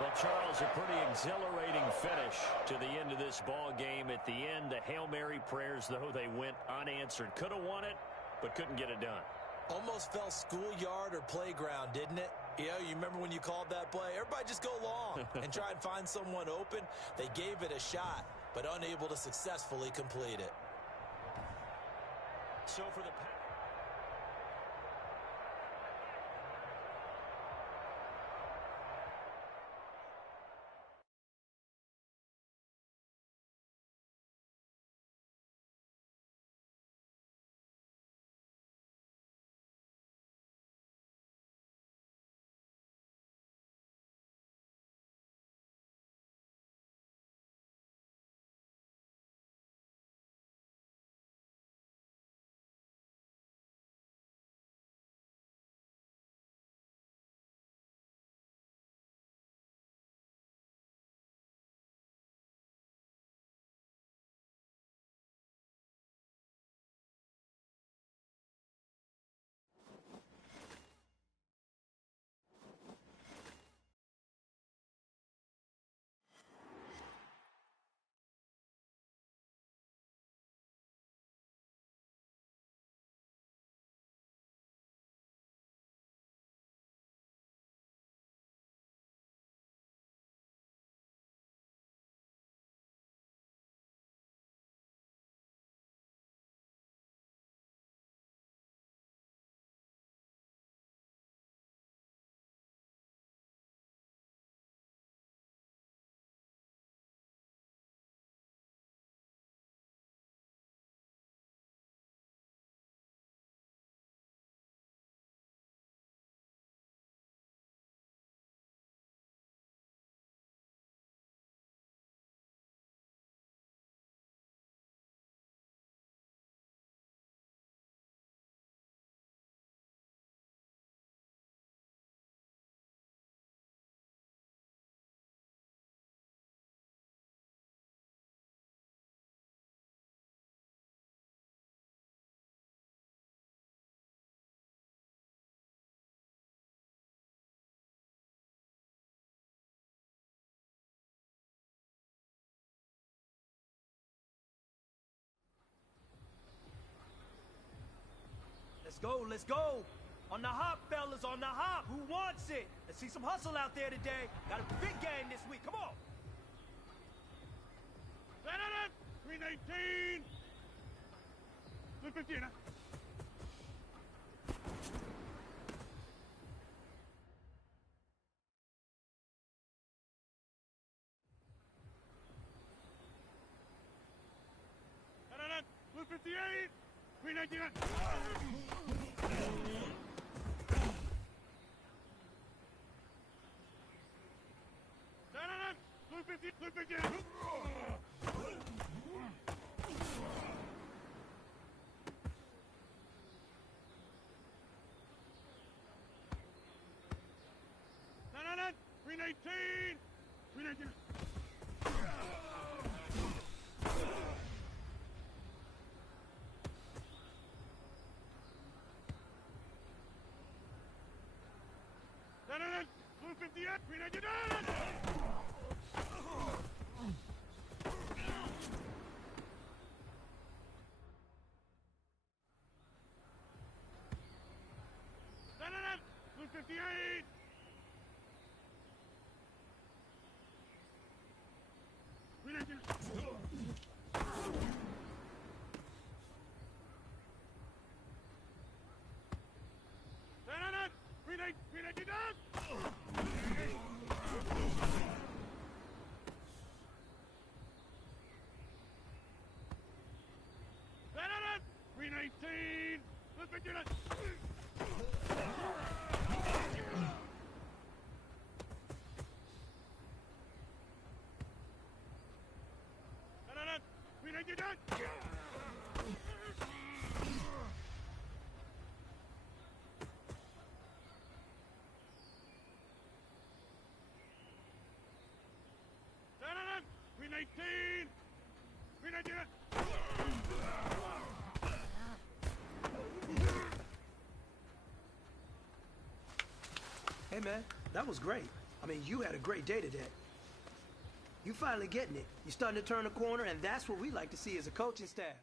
Well, Charles, a pretty exhilarating finish to the end of this ball game. At the end, the Hail Mary prayers, though, they went unanswered. Could have won it, but couldn't get it done. Almost felt schoolyard or playground, didn't it? You remember when you called that play? Everybody just go long and try and find someone open. They gave it a shot, but unable to successfully complete it. So for the go, let's go. On the hop, fellas, on the hop. Who wants it? Let's see some hustle out there today. Got a big game this week. Come on. 319. 315. Blue 58. 399. Blue 50. Blue 50. No. 319. 319. Blue 58, 399! Blue 58! 399! Hey, man, that was great. I mean, you had a great day today. You finally getting it. You're starting to turn the corner, and that's what we like to see as a coaching staff.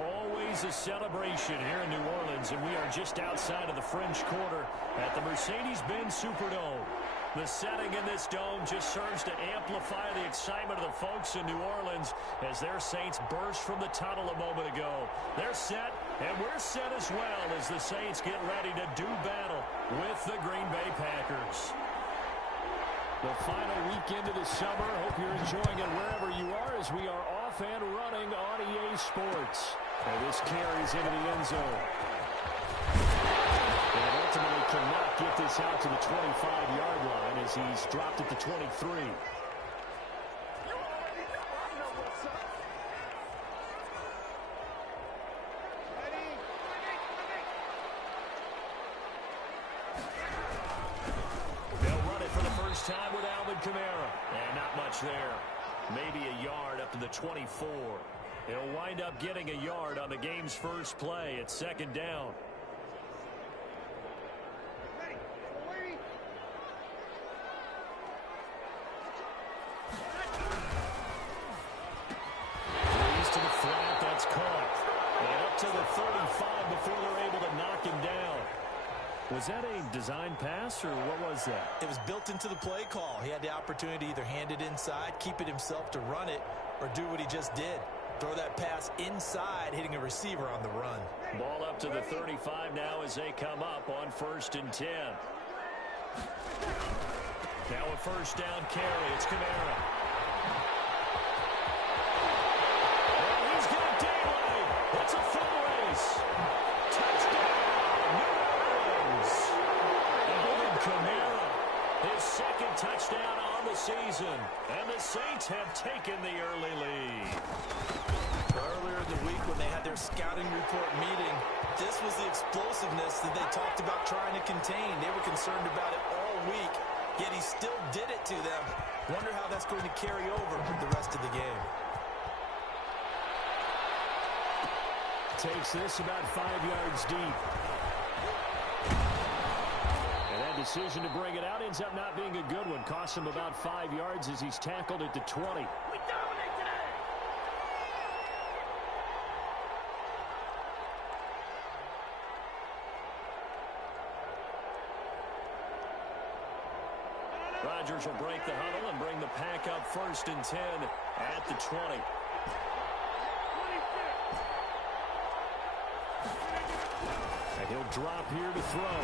always a celebration here in New Orleans, and we are just outside of the French Quarter at the Mercedes-Benz Superdome. The setting in this dome just serves to amplify the excitement of the folks in New Orleans as their Saints burst from the tunnel a moment ago. They're set, and we're set as well as the Saints get ready to do battle with the Green Bay Packers. The final weekend of the summer. Hope you're enjoying it wherever you are as we are off and running on EA Sports. And this carries into the end zone. And ultimately cannot get this out to the 25-yard line as he's dropped at the 23. They'll run it for the first time with Alvin Kamara. And not much there. Maybe a yard up to the 24. He'll wind up getting a yard on the game's first play at second down. To the flat, that's caught. And up to the 35 before they're able to knock him down. Was that a design pass, or what was that? It was built into the play call. He had the opportunity to either hand it inside, keep it himself to run it, or do what he just did. Throw that pass inside, hitting a receiver on the run. Ball up to the 35 now as they come up on 1st and 10. Now a first down carry. It's Kamara. It's a full race. Touchdown, New Orleans. Alvin Kamara, his second touchdown on the season. And the Saints have taken the early lead. Earlier in the week when they had their scouting report meeting, this was the explosiveness that they talked about trying to contain. They were concerned about it all week, yet he still did it to them. Wonder how that's going to carry over the rest of the game. Takes this about 5 yards deep. And that decision to bring it out ends up not being a good one. Costs him about 5 yards as he's tackled at the 20. We dominate today! Rodgers will break the huddle and bring the pack up 1st and 10 at the 20. And he'll drop here to throw.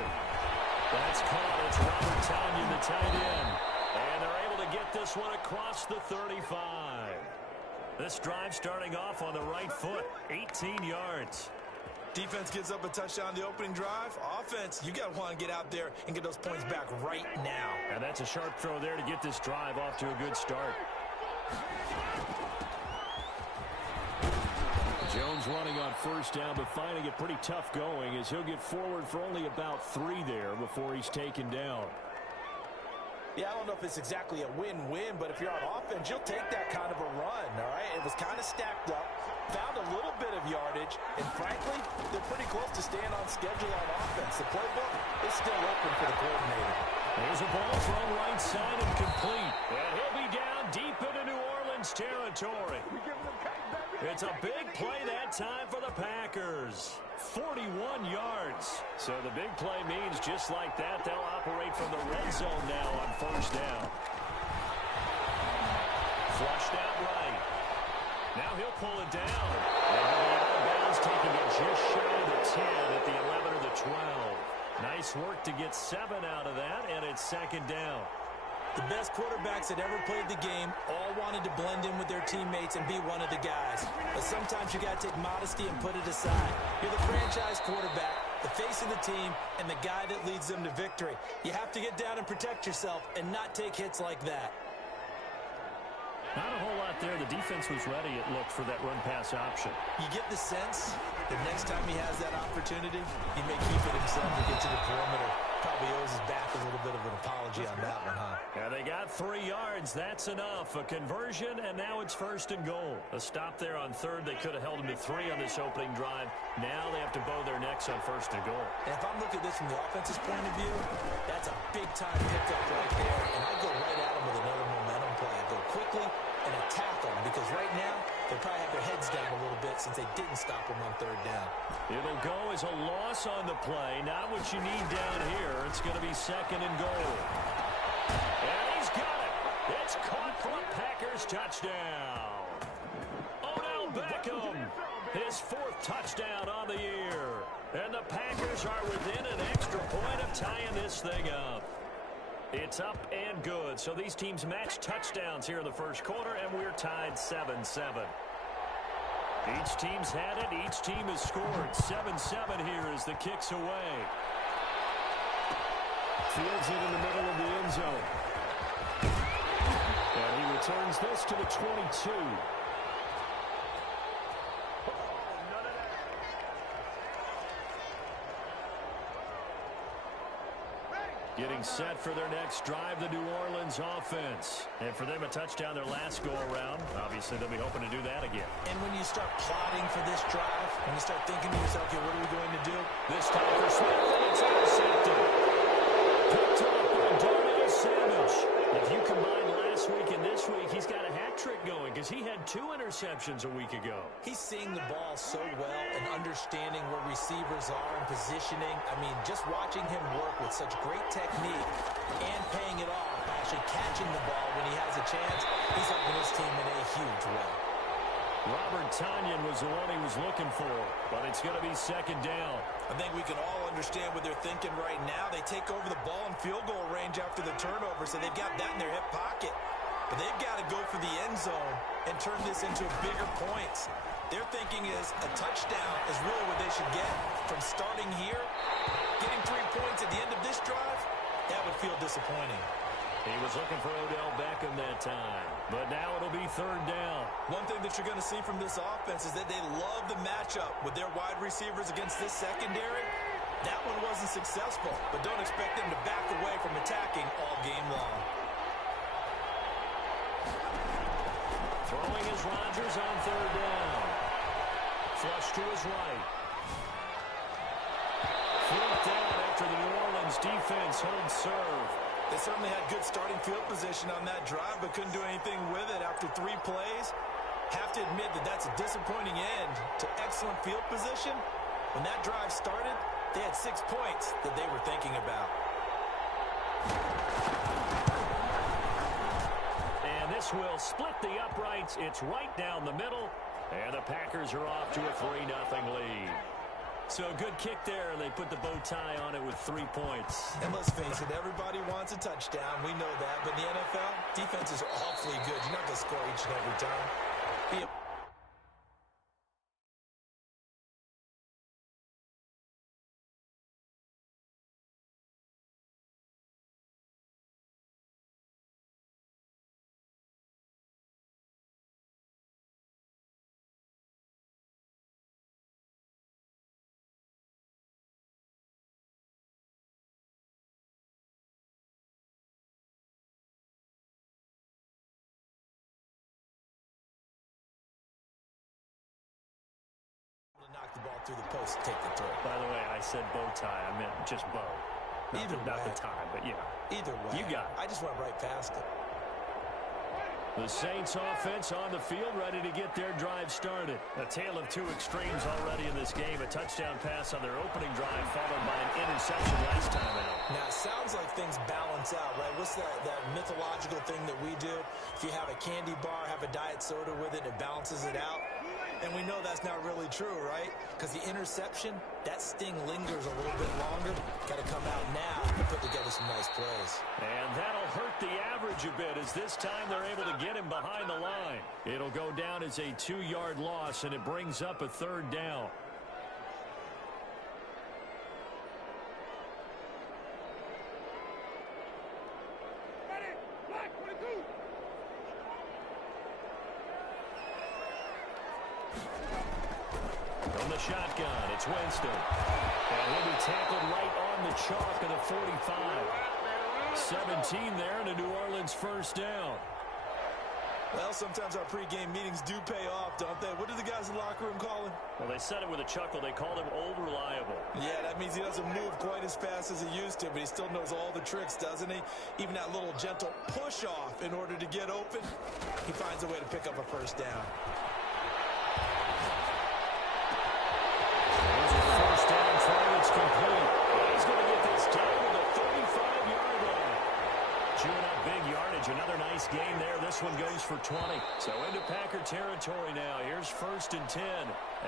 That's caught. It's Robert Tonyan, the tight end. And they're able to get this one across the 35. This drive starting off on the right foot, 18 yards. Defense gives up a touchdown the opening drive. Offense, you got to want to get out there and get those points back right now. And that's a sharp throw there to get this drive off to a good start. Jones running on first down, but finding it pretty tough going as he'll get forward for only about 3 there before he's taken down. Yeah, I don't know if it's exactly a win-win, but if you're on offense, you'll take that kind of a run, all right? It was kind of stacked up, found a little bit of yardage, and frankly, they're pretty close to staying on schedule on offense. The playbook is still open for the coordinator. There's a ball thrown right side and complete. And he'll be down deep into New Orleans territory. It's a big play that time for the Packers. 41 yards. So the big play means just like that, they'll operate from the red zone now on first down. Flushed out right. Now he'll pull it down. And he'll be out of bounds, taking it just shy of the 10 at the 11 or the 12. Nice work to get 7 out of that, and it's second down. The best quarterbacks that ever played the game all wanted to blend in with their teammates and be one of the guys. But sometimes you got to take modesty and put it aside. You're the franchise quarterback, the face of the team, and the guy that leads them to victory. You have to get down and protect yourself and not take hits like that. Not a whole lot there. The defense was ready, it looked, for that run-pass option. You get the sense that next time he has that opportunity, he may keep it himself to get to the perimeter. Probably owes his back a little bit of an apology on that one, huh? Yeah, they got 3 yards. That's enough. A conversion, and now it's 1st and goal. A stop there on 3rd. They could have held him to 3 on this opening drive. Now they have to bow their necks on 1st and goal. And if I'm looking at this from the offense's point of view, that's a big-time pickup right there. And I go right at him with another momentum play. I go quickly and attack them because right now they probably have their heads down a little bit since they didn't stop him on was a loss on the play. Not what you need down here. It's going to be second and goal. And he's got it. It's caught for a Packers touchdown. Odell Beckham, his 4th touchdown on the year. And the Packers are within an extra point of tying this thing up. It's up and good. So these teams match touchdowns here in the first quarter, and we're tied 7-7. Each team's had it. Each team has scored. 7-7 here as the kick's away. Fields it in the middle of the end zone. And he returns this to the 22. Getting set for their next drive, the New Orleans offense. And for them, a touchdown their last go-around. Obviously, they'll be hoping to do that again. And when you start plotting for this drive, when you start thinking to yourself, okay, what are we going to do? This time for Smith, and it's intercepted. Picked up by Darnell Savage. If you combine last week and this week, he's got a hat trick going because he had 2 interceptions a week ago. He's seeing the ball so well and understanding where receivers are and positioning. I mean, just watching him work with such great technique and paying it off by actually catching the ball when he has a chance, he's helping his team in a huge way. Robert Tonyan was the one he was looking for, but it's going to be second down. I think we can all understand what they're thinking right now. They take over the ball in field goal range after the turnover, so they've got that in their hip pocket. But they've got to go for the end zone and turn this into bigger points. Their thinking is a touchdown is really what they should get from starting here. Getting 3 points at the end of this drive, that would feel disappointing. He was looking for Odell Beckham that time, but now it'll be third down. One thing that you're going to see from this offense is that they love the matchup with their wide receivers against this secondary. That one wasn't successful, but don't expect them to back away from attacking all game long. Throwing is Rodgers on third down. Flush to his right. Fourth down after the New Orleans defense holds serve. They certainly had good starting field position on that drive, but couldn't do anything with it after 3 plays. Have to admit that that's a disappointing end to excellent field position. When that drive started, they had 6 points that they were thinking about. And this will split the uprights. It's right down the middle, and the Packers are off to a 3-0 lead. So a good kick there, and they put the bow tie on it with 3 points. And let's face it, everybody wants a touchdown. We know that. But in the NFL, defenses are awfully good. You're not going to score each and every time. Knock the ball through the post, take the throw. By the way, I said bow tie. I meant just bow. Not the tie, but yeah. Either way. You got it. I just went right past it. The Saints offense on the field, ready to get their drive started. A tale of 2 extremes already in this game. A touchdown pass on their opening drive, followed by an interception last time out. Now, it sounds like things balance out, right? What's that mythological thing that we do? If you have a candy bar, have a diet soda with it, it balances it out. And we know that's not really true, right? Because the interception, that sting lingers a little bit longer. Got to come out now and put together some nice plays. And that'll hurt the average a bit as this time they're able to get him behind the line. It'll go down as a 2-yard loss, and it brings up a third down. From the shotgun, it's Winston. And he'll be tackled right on the chalk of the 45. 17 there, and a New Orleans first down. Well, sometimes our pregame meetings do pay off, don't they? What do the guys in the locker room call him? Well, they said it with a chuckle. They called him Old Reliable. Yeah, that means he doesn't move quite as fast as he used to, but he still knows all the tricks, doesn't he? Even that little gentle push-off in order to get open, he finds a way to pick up a first down. There's a first down yardage. Another nice gain there. This one goes for 20. So into Packer territory now. Here's 1st and 10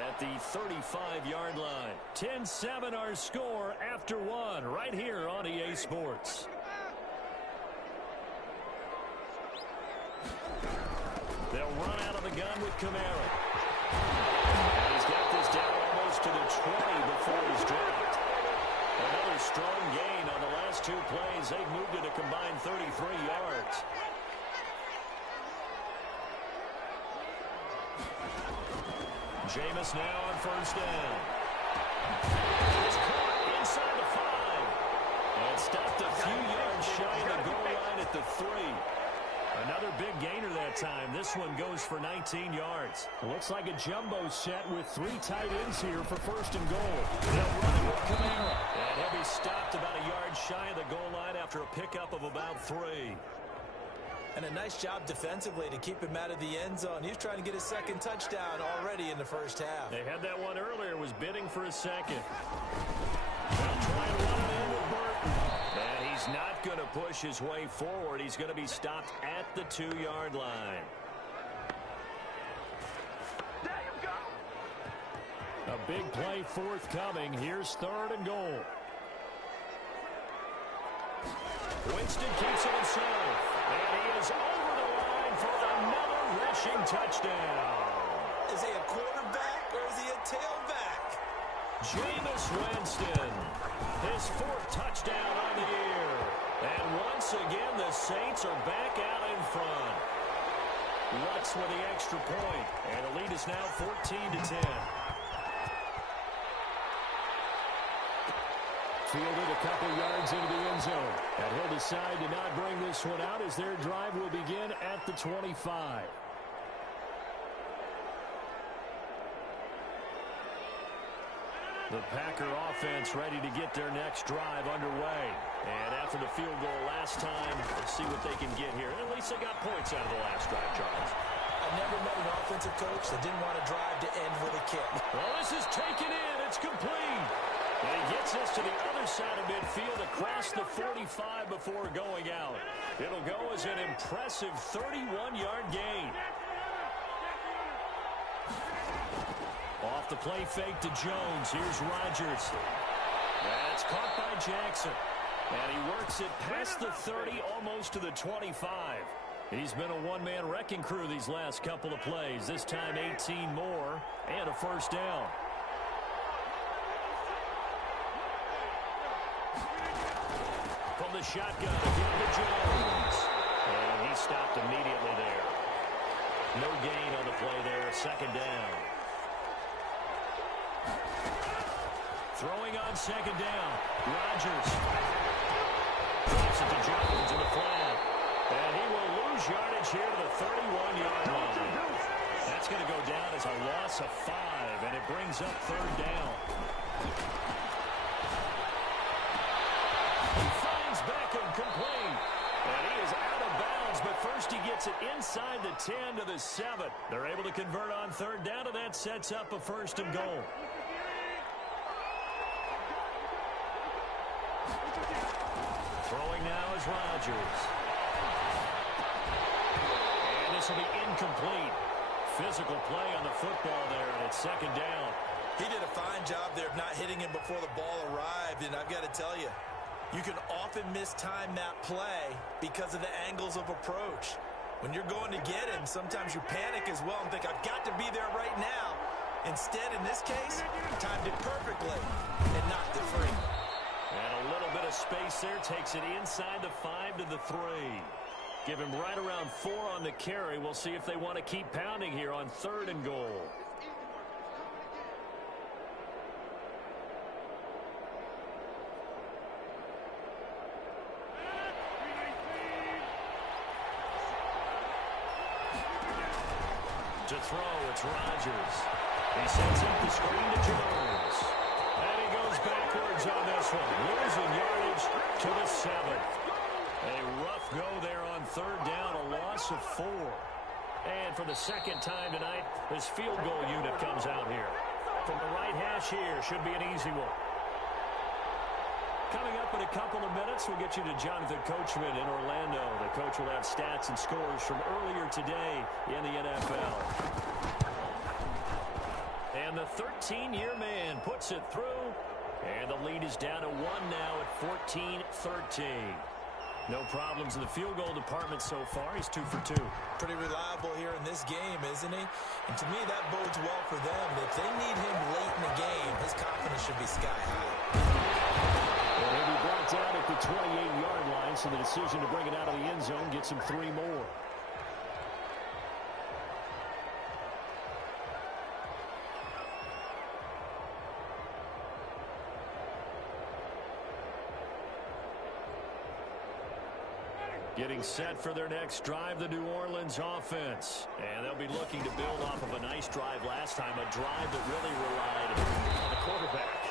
at the 35-yard line. 10-7 our score after one right here on EA Sports. They'll run out of the gun with Kamara. And he's got this down almost to the 20 before he's dropped. Another strong gain on the last 2 plays. They've moved it a combined 33 yards. Jameis now on 1st down. It's caught inside the 5. And stopped a few yards shy of the goal line at the 3. Another big gainer that time. This one goes for 19 yards. It looks like a jumbo set with 3 tight ends here for 1st and goal. They'll run it with Kamara. And he'll be stopped about a yard shy of the goal line after a pickup of about 3. And a nice job defensively to keep him out of the end zone. He was trying to get his 2nd touchdown already in the 1st half. They had that one earlier, was bidding for a 2nd. They'll try and run it in with Burton. And he's not going to push his way forward. He's going to be stopped at the 2-yard line. A big play forthcoming. Here's 3rd and goal. Winston keeps it himself. And he is over the line for another rushing touchdown. Is he a quarterback or is he a tailback? Jameis Winston, his 4th touchdown on the year. And once again, the Saints are back out in front. Lutz with the extra point. And the lead is now 14-10. Fielded a couple yards into the end zone. And he'll decide to not bring this one out as their drive will begin at the 25. The Packer offense ready to get their next drive underway. And after the field goal last time, let's see what they can get here. At least they got points out of the last drive, Charles. I never met an offensive coach that didn't want to drive to end with a kick. Well, this is taken in. It's complete. And he gets us to the other side of midfield across the 45 before going out. It'll go as an impressive 31-yard gain. Off the play fake to Jones. Here's Rodgers. That's caught by Jackson. And he works it past the 30, almost to the 25. He's been a one-man wrecking crew these last couple of plays. This time 18 more and a 1st down. From the shotgun, again to Jones. And he stopped immediately there. No gain on the play there, 2nd down. Throwing on 2nd down. Rodgers. Drops it to Jones in the flat. And he will lose yardage here to the 31-yard line. That's going to go down as a loss of 5, and it brings up 3rd down. He finds Beckham complete. And he is out of bounds, but first he gets it inside the 10 to the 7. They're able to convert on 3rd down, and that sets up a 1st and goal. Throwing now is Rodgers. And this will be incomplete. Physical play on the football there, and it's 2nd down. He did a fine job there of not hitting him before the ball arrived, and I've got to tell you, you can often mistime that play because of the angles of approach. When you're going to get him, sometimes you panic as well and think, I've got to be there right now. Instead, in this case, timed it perfectly and knocked it free. And a little bit of space there takes it inside the 5 to the 3. Give him right around 4 on the carry. We'll see if they want to keep pounding here on 3rd and goal. To throw, it's Rodgers. He sends up the screen to Jones. And he goes backwards on this one. Losing yardage to the 7th. A rough go there on 3rd down, a loss of 4. And for the 2nd time tonight, this field goal unit comes out here. From the right hash here, should be an easy one. Coming up in a couple of minutes, we'll get you to Jonathan Coachman in Orlando. The coach will have stats and scores from earlier today in the NFL. And the 13-year man puts it through. And the lead is down to 1 now at 14-13. No problems in the field goal department so far. He's 2 for 2. Pretty reliable here in this game, isn't he? And to me, that bodes well for them. If they need him late in the game, his confidence should be sky high. And he'll be brought down at the 28-yard line, so the decision to bring it out of the end zone gets him 3 more. Getting set for their next drive, the New Orleans offense. And they'll be looking to build off of a nice drive last time, a drive that really relied on the quarterback.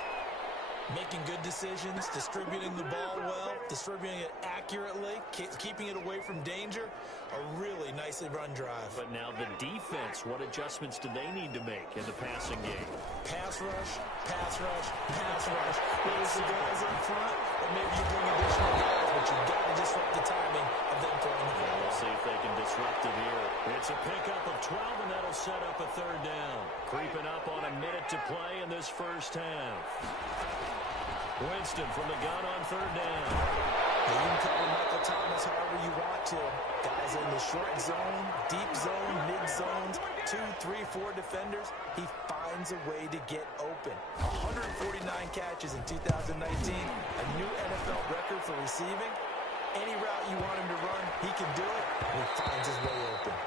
Making good decisions, distributing the ball well, distributing it accurately, keeping it away from danger. A really nicely run drive. But now the defense, what adjustments do they need to make in the passing game? Pass rush, pass rush, pass rush. There's the guys in front, or maybe you bring additional guys, but you've got to disrupt the timing of them throwing the ball. We'll see if they can disrupt it here. It's a pickup of 12, and that'll set up a 3rd down. Creeping up on a minute to play in this first half. Winston from the gun on 3rd down. You can cover Michael Thomas however you want to. Guys in the short zone, deep zone, mid zones, 2, 3, 4 defenders. He finds a way to get open. 149 catches in 2019, a new NFL record for receiving. Any route you want him to run, he can do it, and he finds his way open.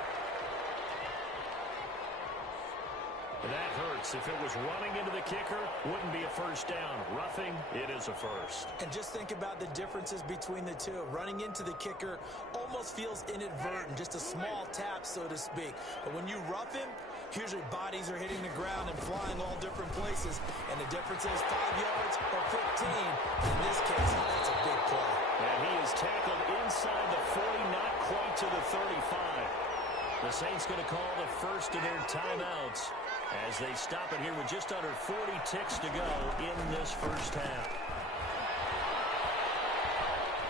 That hurts. If it was running into the kicker, wouldn't be a first down. Roughing, it is a first. And just think about the differences between the two. Running into the kicker almost feels inadvertent, just a small tap, so to speak. But when you rough him, usually bodies are hitting the ground and flying all different places. And the difference is 5 yards or 15. In this case, that's a big play. And he is tackled inside the 40, not quite to the 35. The Saints going to call the first of their timeouts as they stop it here with just under 40 ticks to go in this first half.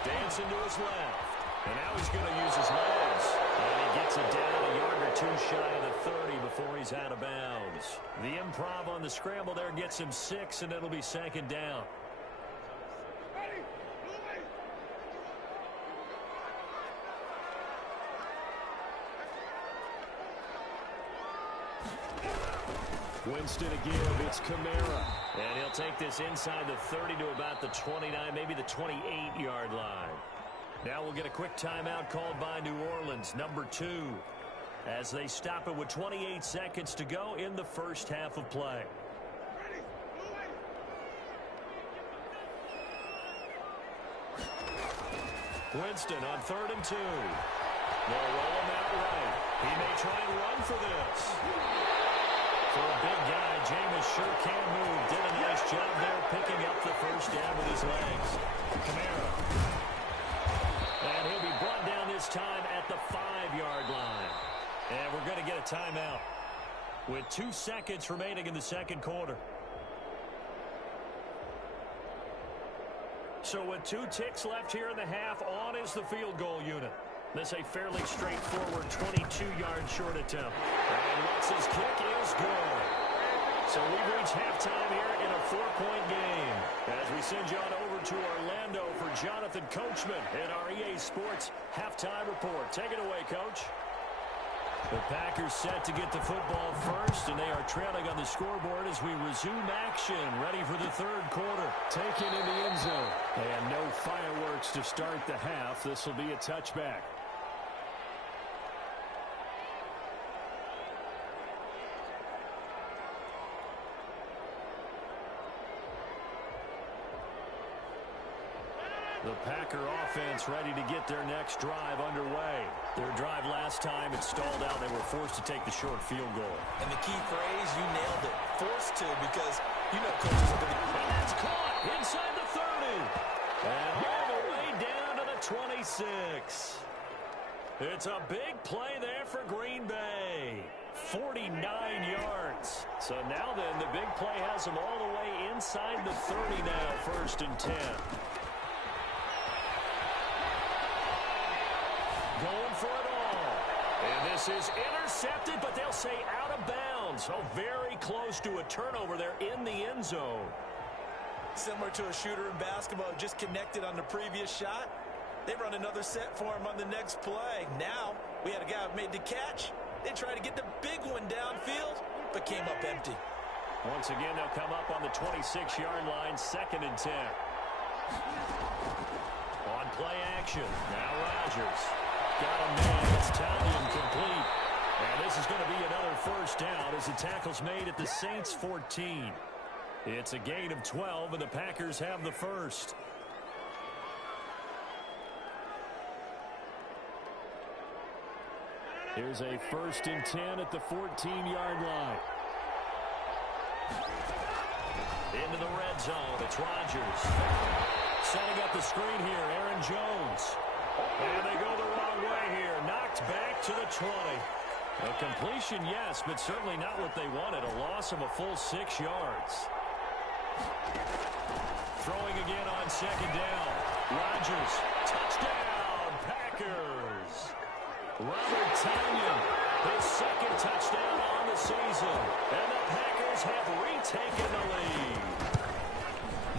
Dancing to his left. And now he's going to use his legs. And he gets it down a yard or 2 shy of the 30 before he's out of bounds. The improv on the scramble there gets him 6, and it'll be 2nd down. Winston to give. It's Kamara. And he'll take this inside the 30 to about the 29, maybe the 28-yard line. Now we'll get a quick timeout called by New Orleans, number 2, as they stop it with 28 seconds to go in the first half of play. Winston on 3rd and 2. They'll roll him out right. He may try and run for this. For a big guy, Jameis sure can move. Did a nice job there picking up the first down with his legs. Kamara. And he'll be brought down this time at the 5-yard line. And we're going to get a timeout with 2 seconds remaining in the second quarter. So with 2 ticks left here in the half, on is the field goal unit. This a fairly straightforward 22-yard short attempt. And Lutz's kick is good. So we've reached halftime here in a 4-point game. As we send you on over to Orlando for Jonathan Coachman in our EA Sports Halftime Report. Take it away, Coach. The Packers set to get the football first, and they are trailing on the scoreboard as we resume action, ready for the 3rd quarter. Taken in the end zone. And no fireworks to start the half. This will be a touchback. The Packer offense ready to get their next drive underway. Their drive last time, it stalled out. They were forced to take the short field goal. And the key phrase, you nailed it. Forced to, because you know coaches are going to be... And that's caught inside the 30. And all the way down to the 26. It's a big play there for Green Bay. 49 yards. So now then, the big play has them all the way inside the 30 now, 1st and 10. Going for it all. And this is intercepted, but they'll say out of bounds. Oh, very close to a turnover there in the end zone. Similar to a shooter in basketball, just connected on the previous shot. They run another set for him on the next play. Now, we had a guy who made the catch. They tried to get the big one downfield, but came up empty. Once again, they'll come up on the 26-yard line, 2nd and 10. On play action, now Rodgers. Got him man, it's Talion complete. And this is going to be another 1st down as the tackle's made at the Saints' 14. It's a gain of 12, and the Packers have the 1st. Here's a 1st and 10 at the 14-yard line. Into the red zone. It's Rodgers. Setting up the screen here, Aaron Jones. And they go the wrong way here. Knocked back to the 20. A completion, yes, but certainly not what they wanted. A loss of a full 6 yards. Throwing again on 2nd down. Rodgers. Touchdown, Packers. Robert Tonyan, his 2nd touchdown on the season. And the Packers have retaken the lead.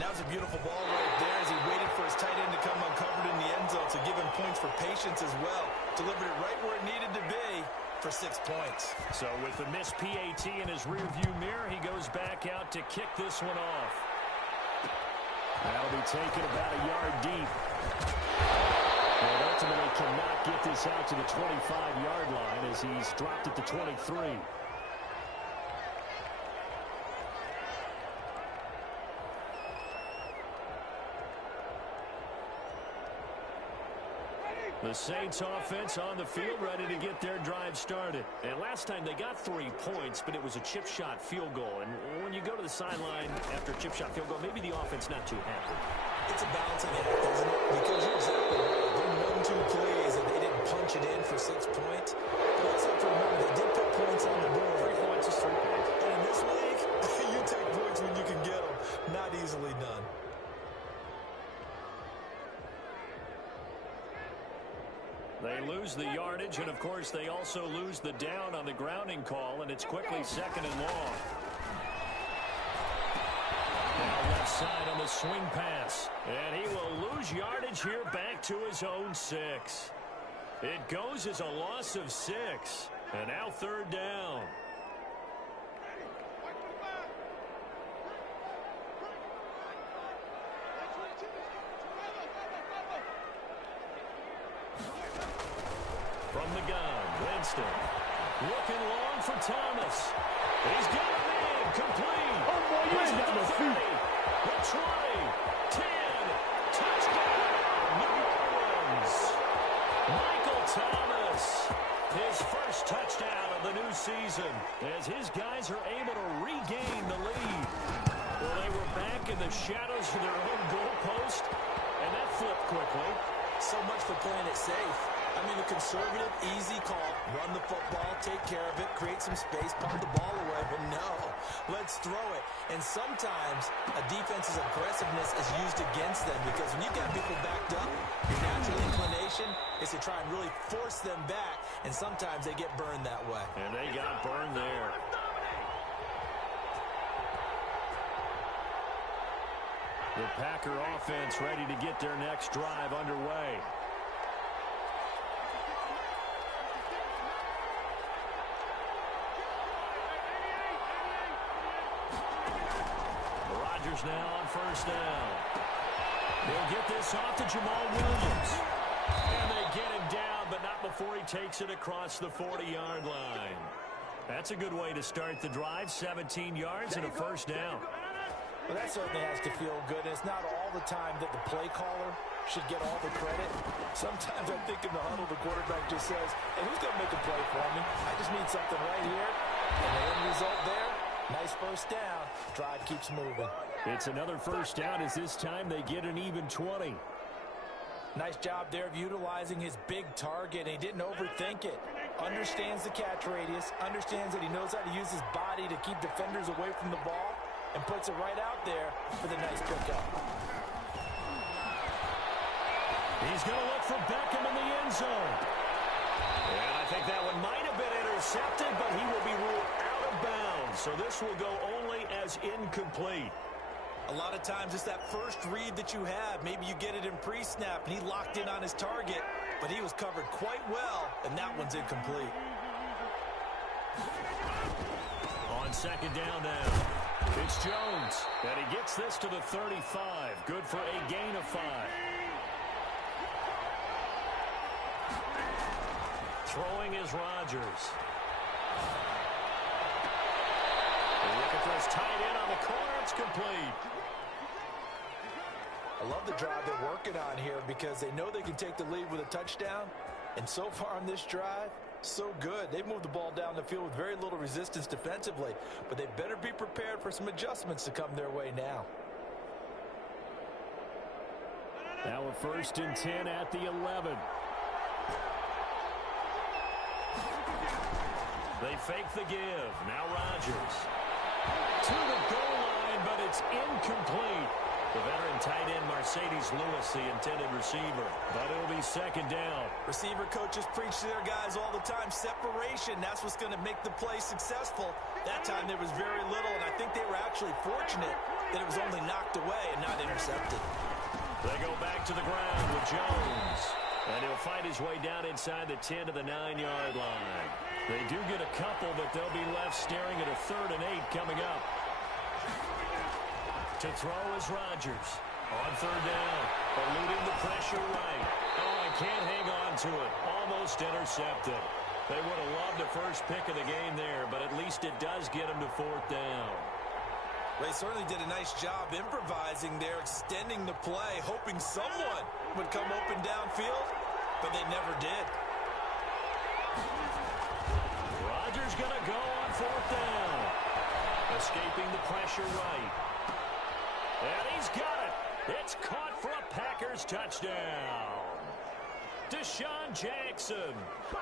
Now it's a beautiful ball right there as he waited for his tight end to come uncovered in the end zone to give him points for patience as well. Delivered it right where it needed to be for 6 points. So with the missed PAT in his rearview mirror, he goes back out to kick this one off. That'll be taken about a yard deep. And ultimately cannot get this out to the 25-yard line as he's dropped at the 23. The Saints offense on the field ready to get their drive started. And last time they got 3 points, but it was a chip shot field goal. And when you go to the sideline after a chip shot field goal, maybe the offense not too happy. It's a balancing act, isn't it? Because you're exactly right. They 1-2 plays and they didn't punch it in for 6 points. But also have to remember they did put points on the board. 3 points is 3 points. And in this league, you take points when you can get them. Not easily done. They lose the yardage, and of course they also lose the down on the grounding call, and it's quickly 2nd and long. Now left side on the swing pass, and he will lose yardage here back to his own 6. It goes as a loss of 6, and now 3rd down. From the gun, Winston. Looking long for Thomas. He's got him in. Complete. Oh, boy, you ain't got no feet. The 20. 10. Touchdown. New Orleans. Michael Thomas. His 1st touchdown of the new season as his guys are able to regain the lead. Well, they were back in the shadows of their own goalpost, and that flipped quickly. So much for playing it safe. I mean, a conservative, easy call. Run the football, take care of it, create some space, pump the ball away. But no, let's throw it. And sometimes a defense's aggressiveness is used against them because when you've got people backed up, your natural inclination is to try and really force them back. And sometimes they get burned that way. And they got burned there. The Packer offense ready to get their next drive underway. Rodgers now on 1st down. They'll get this off to Jamal Williams. And they get him down, but not before he takes it across the 40-yard line. That's a good way to start the drive. 17 yards and a 1st down. Well, that certainly has to feel good. It's not all the time that the play caller should get all the credit. Sometimes I think in the huddle, the quarterback just says, hey, who's going to make a play for me? I just need something right here. And the end result there, nice 1st down. Drive keeps moving. It's another 1st down as this time they get an even 20. Nice job there of utilizing his big target, and he didn't overthink it. Understands the catch radius, understands that he knows how to use his body to keep defenders away from the ball, and puts it right out there for the nice pickup. He's going to look for Beckham in the end zone. And I think that one might have been intercepted, but he will be ruled out of bounds. So this will go only as incomplete. A lot of times it's that first read that you have. Maybe you get it in pre-snap, and he locked in on his target, but he was covered quite well, and that one's incomplete. On second down now, it's Jones, and he gets this to the 35. Good for a gain of 5. Throwing is Rodgers. Looking for his tight end on the corner. It's complete. I love the drive they're working on here because they know they can take the lead with a touchdown. And so far on this drive, so good. They've moved the ball down the field with very little resistance defensively. But they better be prepared for some adjustments to come their way now. Now a 1st and 10 at the 11. They fake the give. Now Rodgers. To the goal line, but it's incomplete. The veteran tight end Mercedes Lewis, the intended receiver. But it'll be second down. Receiver coaches preach to their guys all the time. Separation, that's what's going to make the play successful. That time there was very little, and I think they were actually fortunate that it was only knocked away and not intercepted. They go back to the ground with Jones. And he'll find his way down inside the 10 to the 9-yard line. They do get a couple, but they'll be left staring at a 3rd and 8 coming up. To throw is Rodgers. On 3rd down, eluding the pressure right. Oh, I can't hang on to it. Almost intercepted. They would have loved a first pick of the game there, but at least it does get them to 4th down. They certainly did a nice job improvising there, extending the play, hoping someone would come open downfield, but they never did. Rodgers going to go on 4th down. Escaping the pressure right. And he's got it. It's caught for a Packers touchdown. Deshaun Jackson,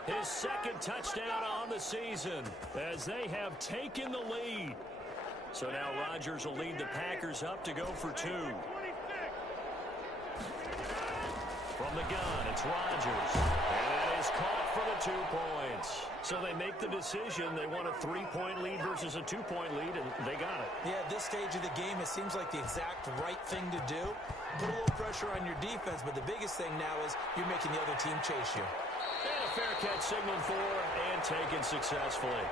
his 2nd touchdown on the season as they have taken the lead. So now Rodgers will lead the Packers up to go for 2. From the gun, it's Rodgers. And that is caught for the 2 points. So they make the decision. They want a 3-point lead versus a 2-point lead, and they got it. Yeah, at this stage of the game, it seems like the exact right thing to do. Put a little pressure on your defense, but the biggest thing now is you're making the other team chase you. And a fair catch signaled for and taken successfully.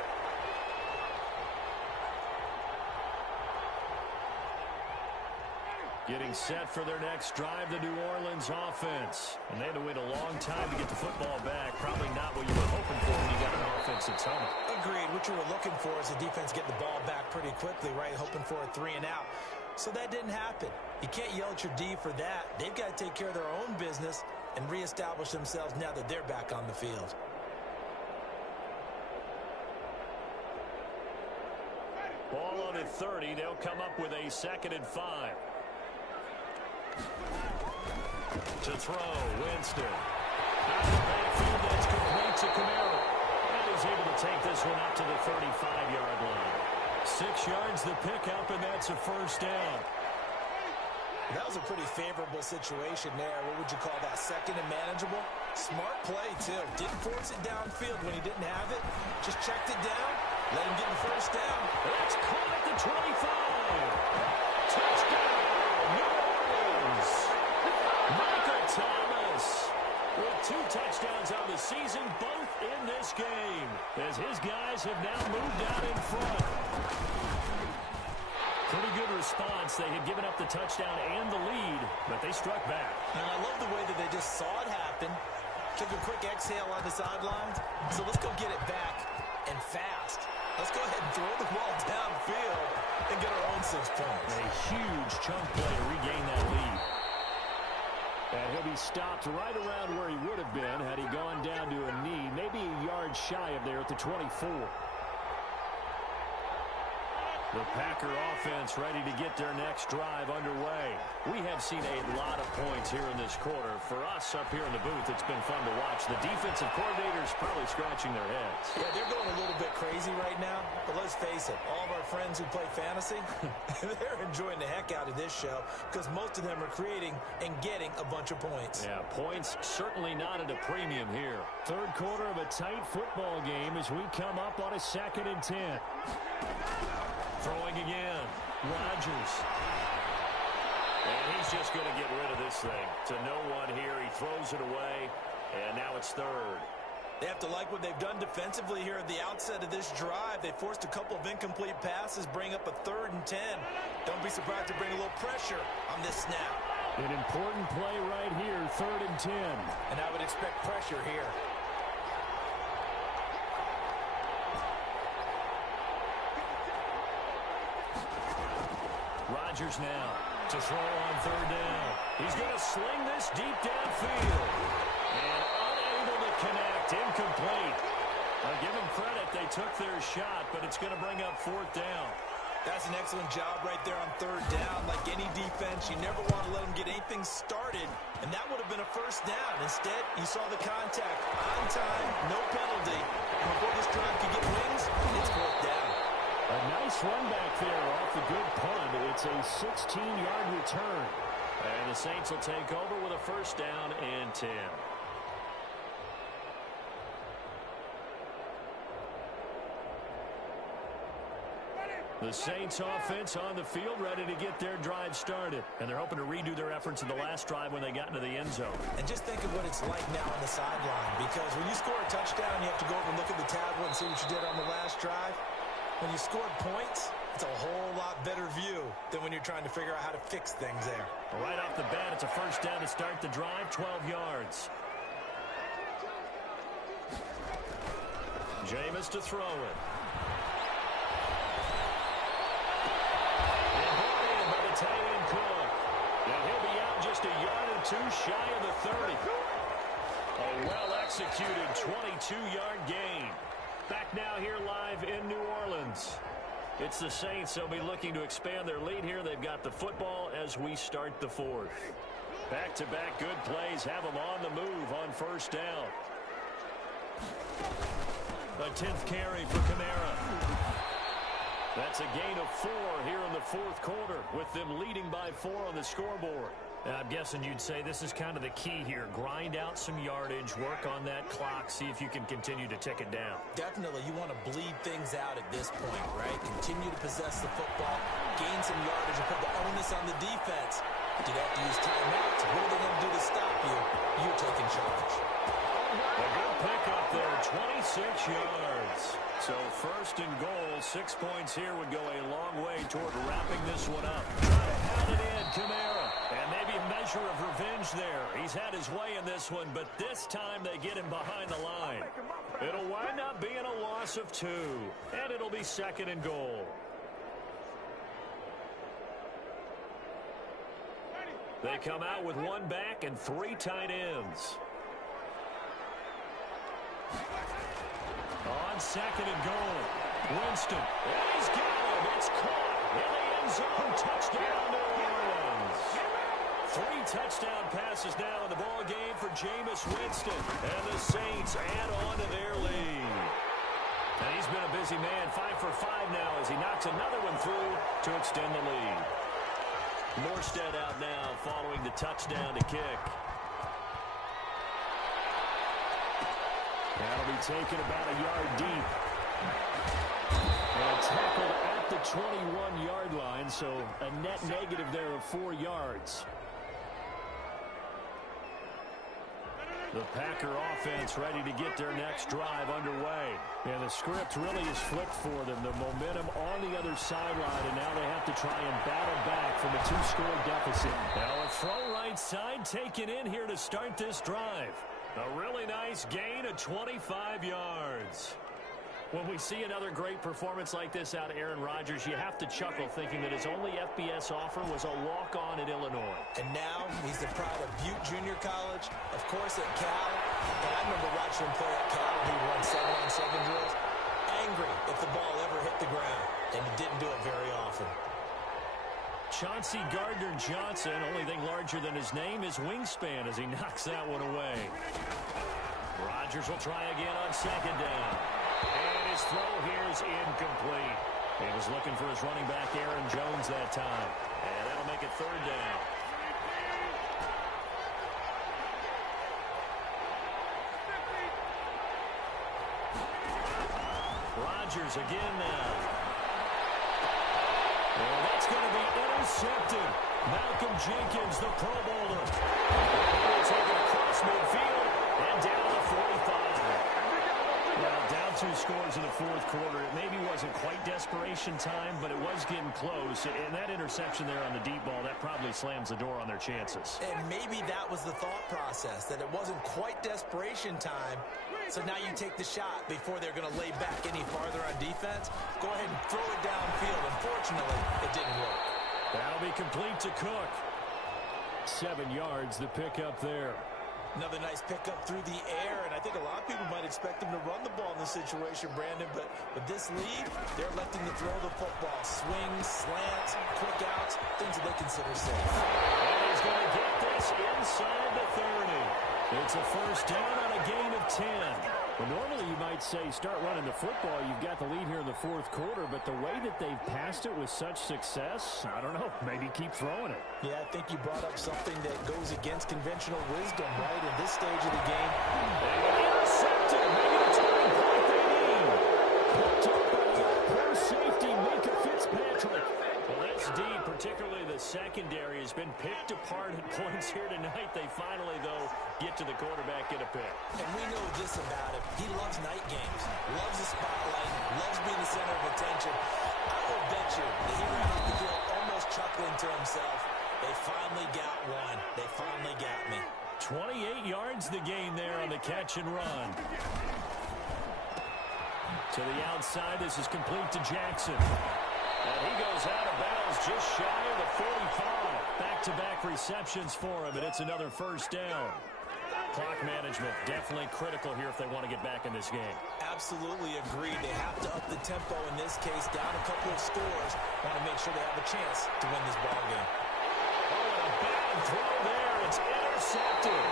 Getting set for their next drive, the New Orleans offense. And they had to wait a long time to get the football back. Probably not what you were hoping for when you got an offensive tunnel. Agreed. What you were looking for is the defense get the ball back pretty quickly, right? Hoping for a 3 and out. So that didn't happen. You can't yell at your D for that. They've got to take care of their own business and reestablish themselves now that they're back on the field. Ball on at 30. They'll come up with a 2nd and 5. To throw, Winston. Out of the backfield, that's complete to Kamara. And he's able to take this one up to the 35-yard line. 6 yards the pickup, and that's a 1st down. That was a pretty favorable situation there. What would you call that? 2nd and manageable? Smart play, too. Didn't force it downfield when he didn't have it. Just checked it down, let him get the 1st down. That's caught at the 25. Touchdown, New Orleans. Michael Thomas with 2 touchdowns on the season, both in this game, as his guys have now moved out in front. Pretty good response. They had given up the touchdown and the lead, but they struck back. And I love the way that they just saw it happen, took a quick exhale on the sidelines. So let's go get it back and fast. Let's go ahead and throw the ball downfield and get our own 6 points. A huge chunk play to regain that lead. And he'll be stopped right around where he would have been had he gone down to a knee, maybe a yard shy of there at the 24. The Packer offense ready to get their next drive underway. We have seen a lot of points here in this quarter. For us up here in the booth, it's been fun to watch. The defensive coordinators probably scratching their heads. Yeah, they're going a little bit crazy right now. But let's face it, all of our friends who play fantasy, they're enjoying the heck out of this show because most of them are creating and getting a bunch of points. Yeah, points certainly not at a premium here. Third quarter of a tight football game as we come up on a 2nd and 10. Throwing again. Rodgers. And he's just going to get rid of this thing. To no one here. He throws it away. And now it's third. They have to like what they've done defensively here at the outset of this drive. They forced a couple of incomplete passes, bring up a 3rd and 10. Don't be surprised to bring a little pressure on this snap. An important play right here, 3rd and 10. And I would expect pressure here. Rodgers now to throw on 3rd down. He's going to sling this deep downfield. And unable to connect. Incomplete. Give them credit. They took their shot, but it's going to bring up 4th down. That's an excellent job right there on 3rd down. Like any defense, you never want to let them get anything started, and that would have been a 1st down. Instead, you saw the contact on time, no penalty. And before this drive could get wings, it's 4th down. A nice run back there off the good punt. It's a 16-yard return. And the Saints will take over with a 1st down and 10. The Saints offense on the field ready to get their drive started. And they're hoping to redo their efforts in the last drive when they got into the end zone. And just think of what it's like now on the sideline. Because when you score a touchdown, you have to go over and look at the tablet and see what you did on the last drive. When you scored points, it's a whole lot better view than when you're trying to figure out how to fix things there. Right off the bat, it's a 1st down to start the drive, 12 yards. Jameis to throw it. And brought in by the tight end Cook. And he'll be out just a yard or 2 shy of the 30. A well-executed 22-yard gain. Back now here live in New Orleans. It's the Saints. They'll be looking to expand their lead here. They've got the football as we start the 4th. Back-to-back good plays have them on the move on 1st down. A 10th carry for Kamara. That's a gain of 4 here in the 4th quarter with them leading by 4 on the scoreboard. I'm guessing you'd say this is kind of the key here. Grind out some yardage, work on that clock, see if you can continue to tick it down. Definitely, you want to bleed things out at this point, right? Continue to possess the football, gain some yardage, and put the onus on the defense. Did you have to use timeouts? What are they going to do to stop you? You're taking charge. A good pickup there, 26 yards. So 1st and goal, 6 points here would go a long way toward wrapping this one up. Try to pound it in, Kamara. And maybe a measure of revenge there. He's had his way in this one, but this time they get him behind the line. It'll wind up being a loss of 2, and it'll be 2nd and goal. They come out with 1 back and 3 tight ends. On 2nd and goal, Winston. And he's got him. It's caught in the end zone. Touchdown, New Orleans. 3 touchdown passes now in the ball game for Jameis Winston. And the Saints add on to their lead. And he's been a busy man, 5 for 5 now as he knocks another one through to extend the lead. Morstead out now following the touchdown to kick. That'll be taken about a yard deep. And tackled at the 21-yard line, so a net negative there of 4 yards. The Packer offense ready to get their next drive underway. And the script really is flipped for them. The momentum on the other sideline, and now they have to try and battle back from a 2-score deficit. Now a throw right side taken in here to start this drive. A really nice gain of 25 yards. When we see another great performance like this out of Aaron Rodgers, you have to chuckle thinking that his only FBS offer was a walk-on at Illinois. And now he's the pride of Butte Junior College, of course at Cal. And I remember watching him play at Cal. He won 7-on-7 drills. angry if the ball ever hit the ground, and he didn't do it very often. Chauncey Gardner-Johnson, only thing larger than his name is wingspan as he knocks that one away. Rodgers will try again on second down. And his throw here is incomplete. He was looking for his running back, Aaron Jones, that time. And that'll make it third down. Rodgers again now. And that's going to be intercepted. Malcolm Jenkins, the Pro Bowler. He will take it across midfield and down to 45. Now, down 2 scores in the fourth quarter. It maybe wasn't quite desperation time, but it was getting close. And that interception there on the deep ball, that probably slams the door on their chances. And maybe that was the thought process, that it wasn't quite desperation time. So now you take the shot before they're going to lay back any farther on defense. Go ahead and throw it downfield. Unfortunately, it didn't work. That'll be complete to Cook. 7 yards, the pickup there. Another nice pickup through the air, and I think a lot of people might expect them to run the ball in this situation, Brandon, but with this lead, they're electing to throw the football. Swings, slants, quick outs, things that they consider safe. And he's going to get this inside the 30. It's a first down on a gain of 10. Well, normally you might say start running the football. You've got the lead here in the fourth quarter, but the way that they've passed it with such success, I don't know, maybe keep throwing it. Yeah, I think you brought up something that goes against conventional wisdom, right, in this stage of the game. Intercepted. Maybe the turning point they need. Picked up by the poor safety, Minka Fitzpatrick. Well, that's deep, particularly the secondary has been picked apart at points here tonight. They finally, though, get to the quarterback, get a pick. And we know this about him. He loves night games, loves the spotlight, loves being the center of attention. I will bet you that he ran off the field almost chuckling to himself. They finally got one. They finally got me. 28 yards the gain there on the catch and run. To the outside, this is complete to Jackson. And he goes out of bounds just shy of the 45. Back-to-back receptions for him, and it's another first down. Clock management definitely critical here if they want to get back in this game. Absolutely agreed. They have to up the tempo in this case, down a couple of scores. Want to make sure they have a chance to win this ball game. Oh, and a bad throw there. It's intercepted.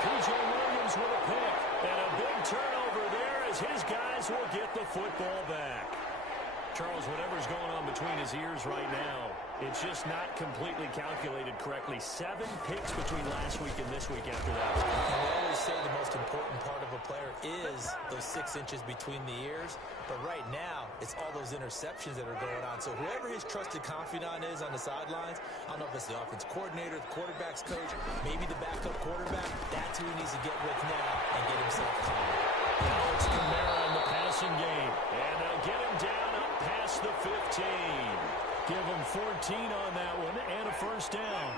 P.J. Williams with a pick. And a big turnover there as his guys will get the football back. Charles, whatever's going on between his ears right now, it's just not completely calculated correctly. 7 picks between last week and this week after that. And we always say the most important part of a player is those 6 inches between the ears. But right now, it's all those interceptions that are going on. So whoever his trusted confidant is on the sidelines, I don't know if it's the offense coordinator, the quarterback's coach, maybe the backup quarterback, that's who he needs to get with now and get himself calm. Now it's Kamara in the passing game. And they'll get him down up past the 15. Give him 14 on that one and a first down.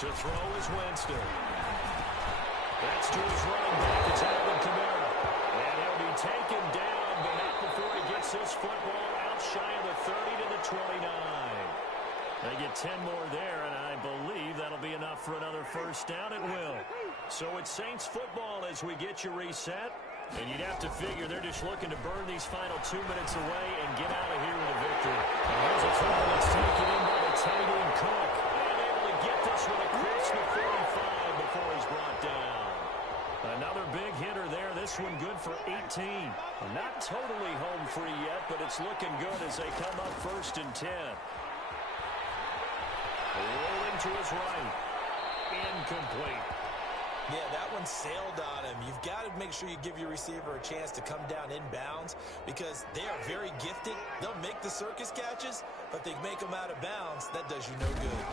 To throw is Winston. That's to his running back. It's Alvin Kamara. And he'll be taken down, but not before he gets this football out shy of the 30 to the 29. They get 10 more there, and I believe that'll be enough for another first down. It will. So it's Saints football as we get you reset. And you'd have to figure they're just looking to burn these final 2 minutes away and get out of here with a victory. And here's a throw that's taken in by the tight end Cook. And able to get this one across the 45 before he's brought down. Another big hitter there. This one good for 18. Not totally home free yet, but it's looking good as they come up first and 10. Rolling to his right. Incomplete. Yeah, that one sailed on him. You've got to make sure you give your receiver a chance to come down inbounds because they are very gifted. They'll make the circus catches, but they make them out of bounds. That does you no good.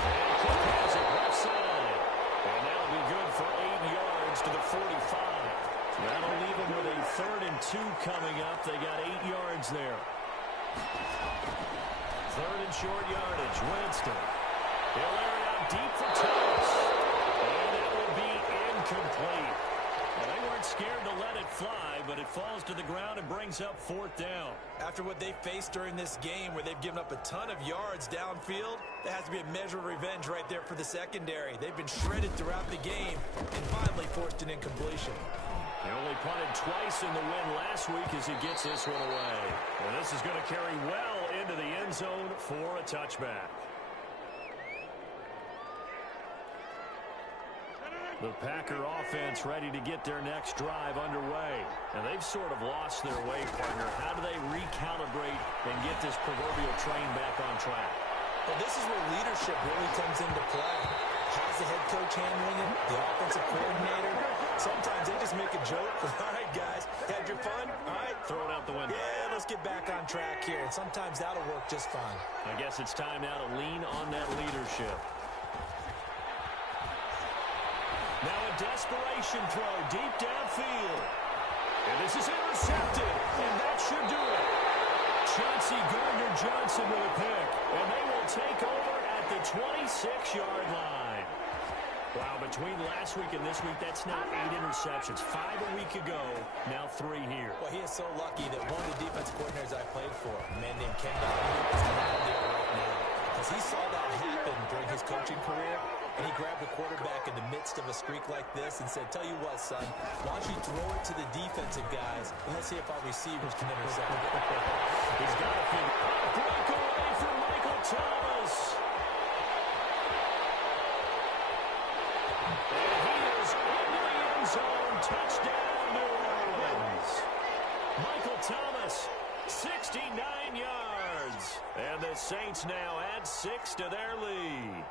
And Cook has it left side. And that'll be good for 8 yards to the 45. That'll leave them with a 3rd and 2 coming up. They got 8 yards there. 3rd and short yardage. Winston. He'll air it out deep for Thomas. And that will be incomplete. Well, they weren't scared to let it fly, but it falls to the ground and brings up 4th down. After what they faced during this game where they've given up a ton of yards downfield, there has to be a measure of revenge right there for the secondary. They've been shredded throughout the game and finally forced an incompletion. He only punted twice in the win last week as he gets this one away. And this is going to carry well into the end zone for a touchback. The Packer offense ready to get their next drive underway. And they've sort of lost their way, partner. How do they recalibrate and get this proverbial train back on track? Well, this is where leadership really comes into play. How's the head coach handling it? The offensive coordinator? Sometimes they just make a joke. All right, guys, had your fun? All right. Throw it out the window. Yeah, let's get back on track here. And sometimes that'll work just fine. I guess it's time now to lean on that leadership. Now a desperation throw deep downfield. And this is intercepted. And that should do it. Chauncey Gardner-Johnson with a pick. And they will take over at the 26-yard line. Wow, between last week and this week, that's now 8 interceptions. 5 a week ago, now 3 here. Well, he is so lucky that one of the defensive coordinators I played for, a man named Ken Donahue, is out there right now. Because he saw that happen during his coaching career, and he grabbed the quarterback in the midst of a streak like this and said, tell you what, son, why don't you throw it to the defensive guys, and let's see if our receivers can intercept it. He's got a breakaway from Michael Thomas. And he is into the end zone. Touchdown, New Orleans. Michael Thomas, 69 yards. And the Saints now add 6 to their lead.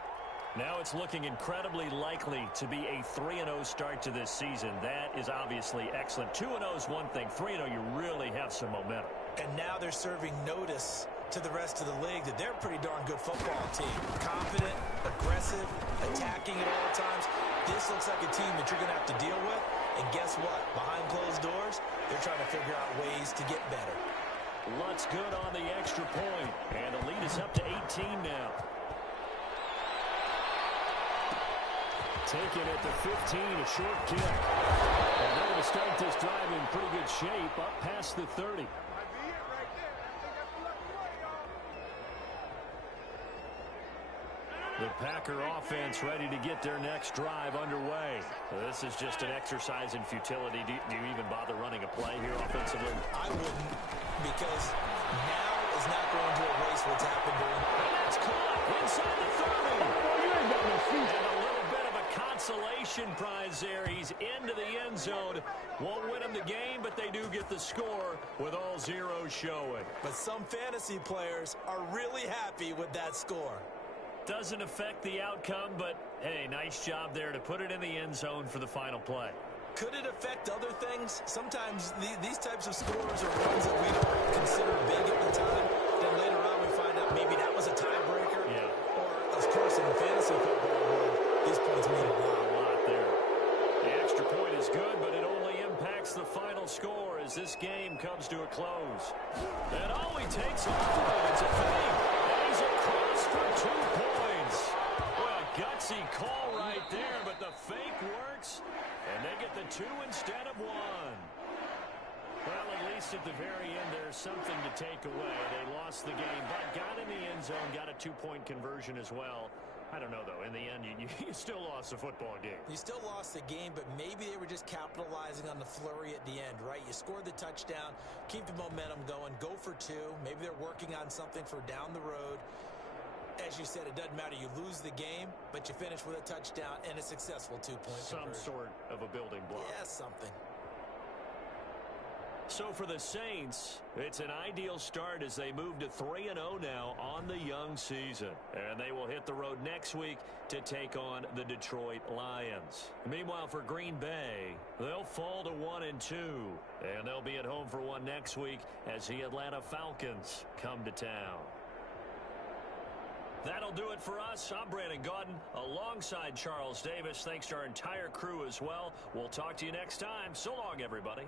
Now it's looking incredibly likely to be a 3-0 start to this season. That is obviously excellent. 2-0 is one thing. 3-0, you really have some momentum. And now they're serving notice to the rest of the league that they're a pretty darn good football team. Confident, aggressive, attacking at all times. This looks like a team that you're going to have to deal with. And guess what? Behind closed doors, they're trying to figure out ways to get better. Lutz good on the extra point. And the lead is up to 18 now. Taken at the 15, a short kick. And they're going to start this drive in pretty good shape, up past the 30. The Packer offense ready to get their next drive underway. This is just an exercise in futility. Do you even bother running a play here offensively? I wouldn't, because now is not going to erase what's happened during. And that's caught inside the 30. And a little bit of a consolation prize there. He's into the end zone. Won't win them the game, but they do get the score with all zeros showing. But some fantasy players are really happy with that score. Doesn't affect the outcome, but hey, nice job there to put it in the end zone for the final play. Could it affect other things? Sometimes these types of scores are ones that we don't consider big at the time. Then later on we find out maybe that was a tiebreaker. Yeah. Or, of course, in the fantasy football world, these points mean a lot there. The extra point is good, but it only impacts the final score as this game comes to a close. And all he takes off is a fake. And he's across for 2 points. Well, a gutsy call right there, but the fake works. And they get the 2 instead of 1. Well, at least at the very end, there's something to take away. They lost the game, but got in the end zone, got a 2-point conversion as well. I don't know, though. In the end, you still lost the football game. You still lost the game, but maybe they were just capitalizing on the flurry at the end, right? You scored the touchdown, keep the momentum going, go for 2. Maybe they're working on something for down the road. As you said, it doesn't matter. You lose the game, but you finish with a touchdown and a successful 2-point conversion. Some sort of a building block. Yeah, something. So for the Saints, it's an ideal start as they move to 3-0 now on the young season. And they will hit the road next week to take on the Detroit Lions. Meanwhile, for Green Bay, they'll fall to 1-2. And they'll be at home for one next week as the Atlanta Falcons come to town. That'll do it for us. I'm Brandon Gaudin alongside Charles Davis. Thanks to our entire crew as well. We'll talk to you next time. So long, everybody.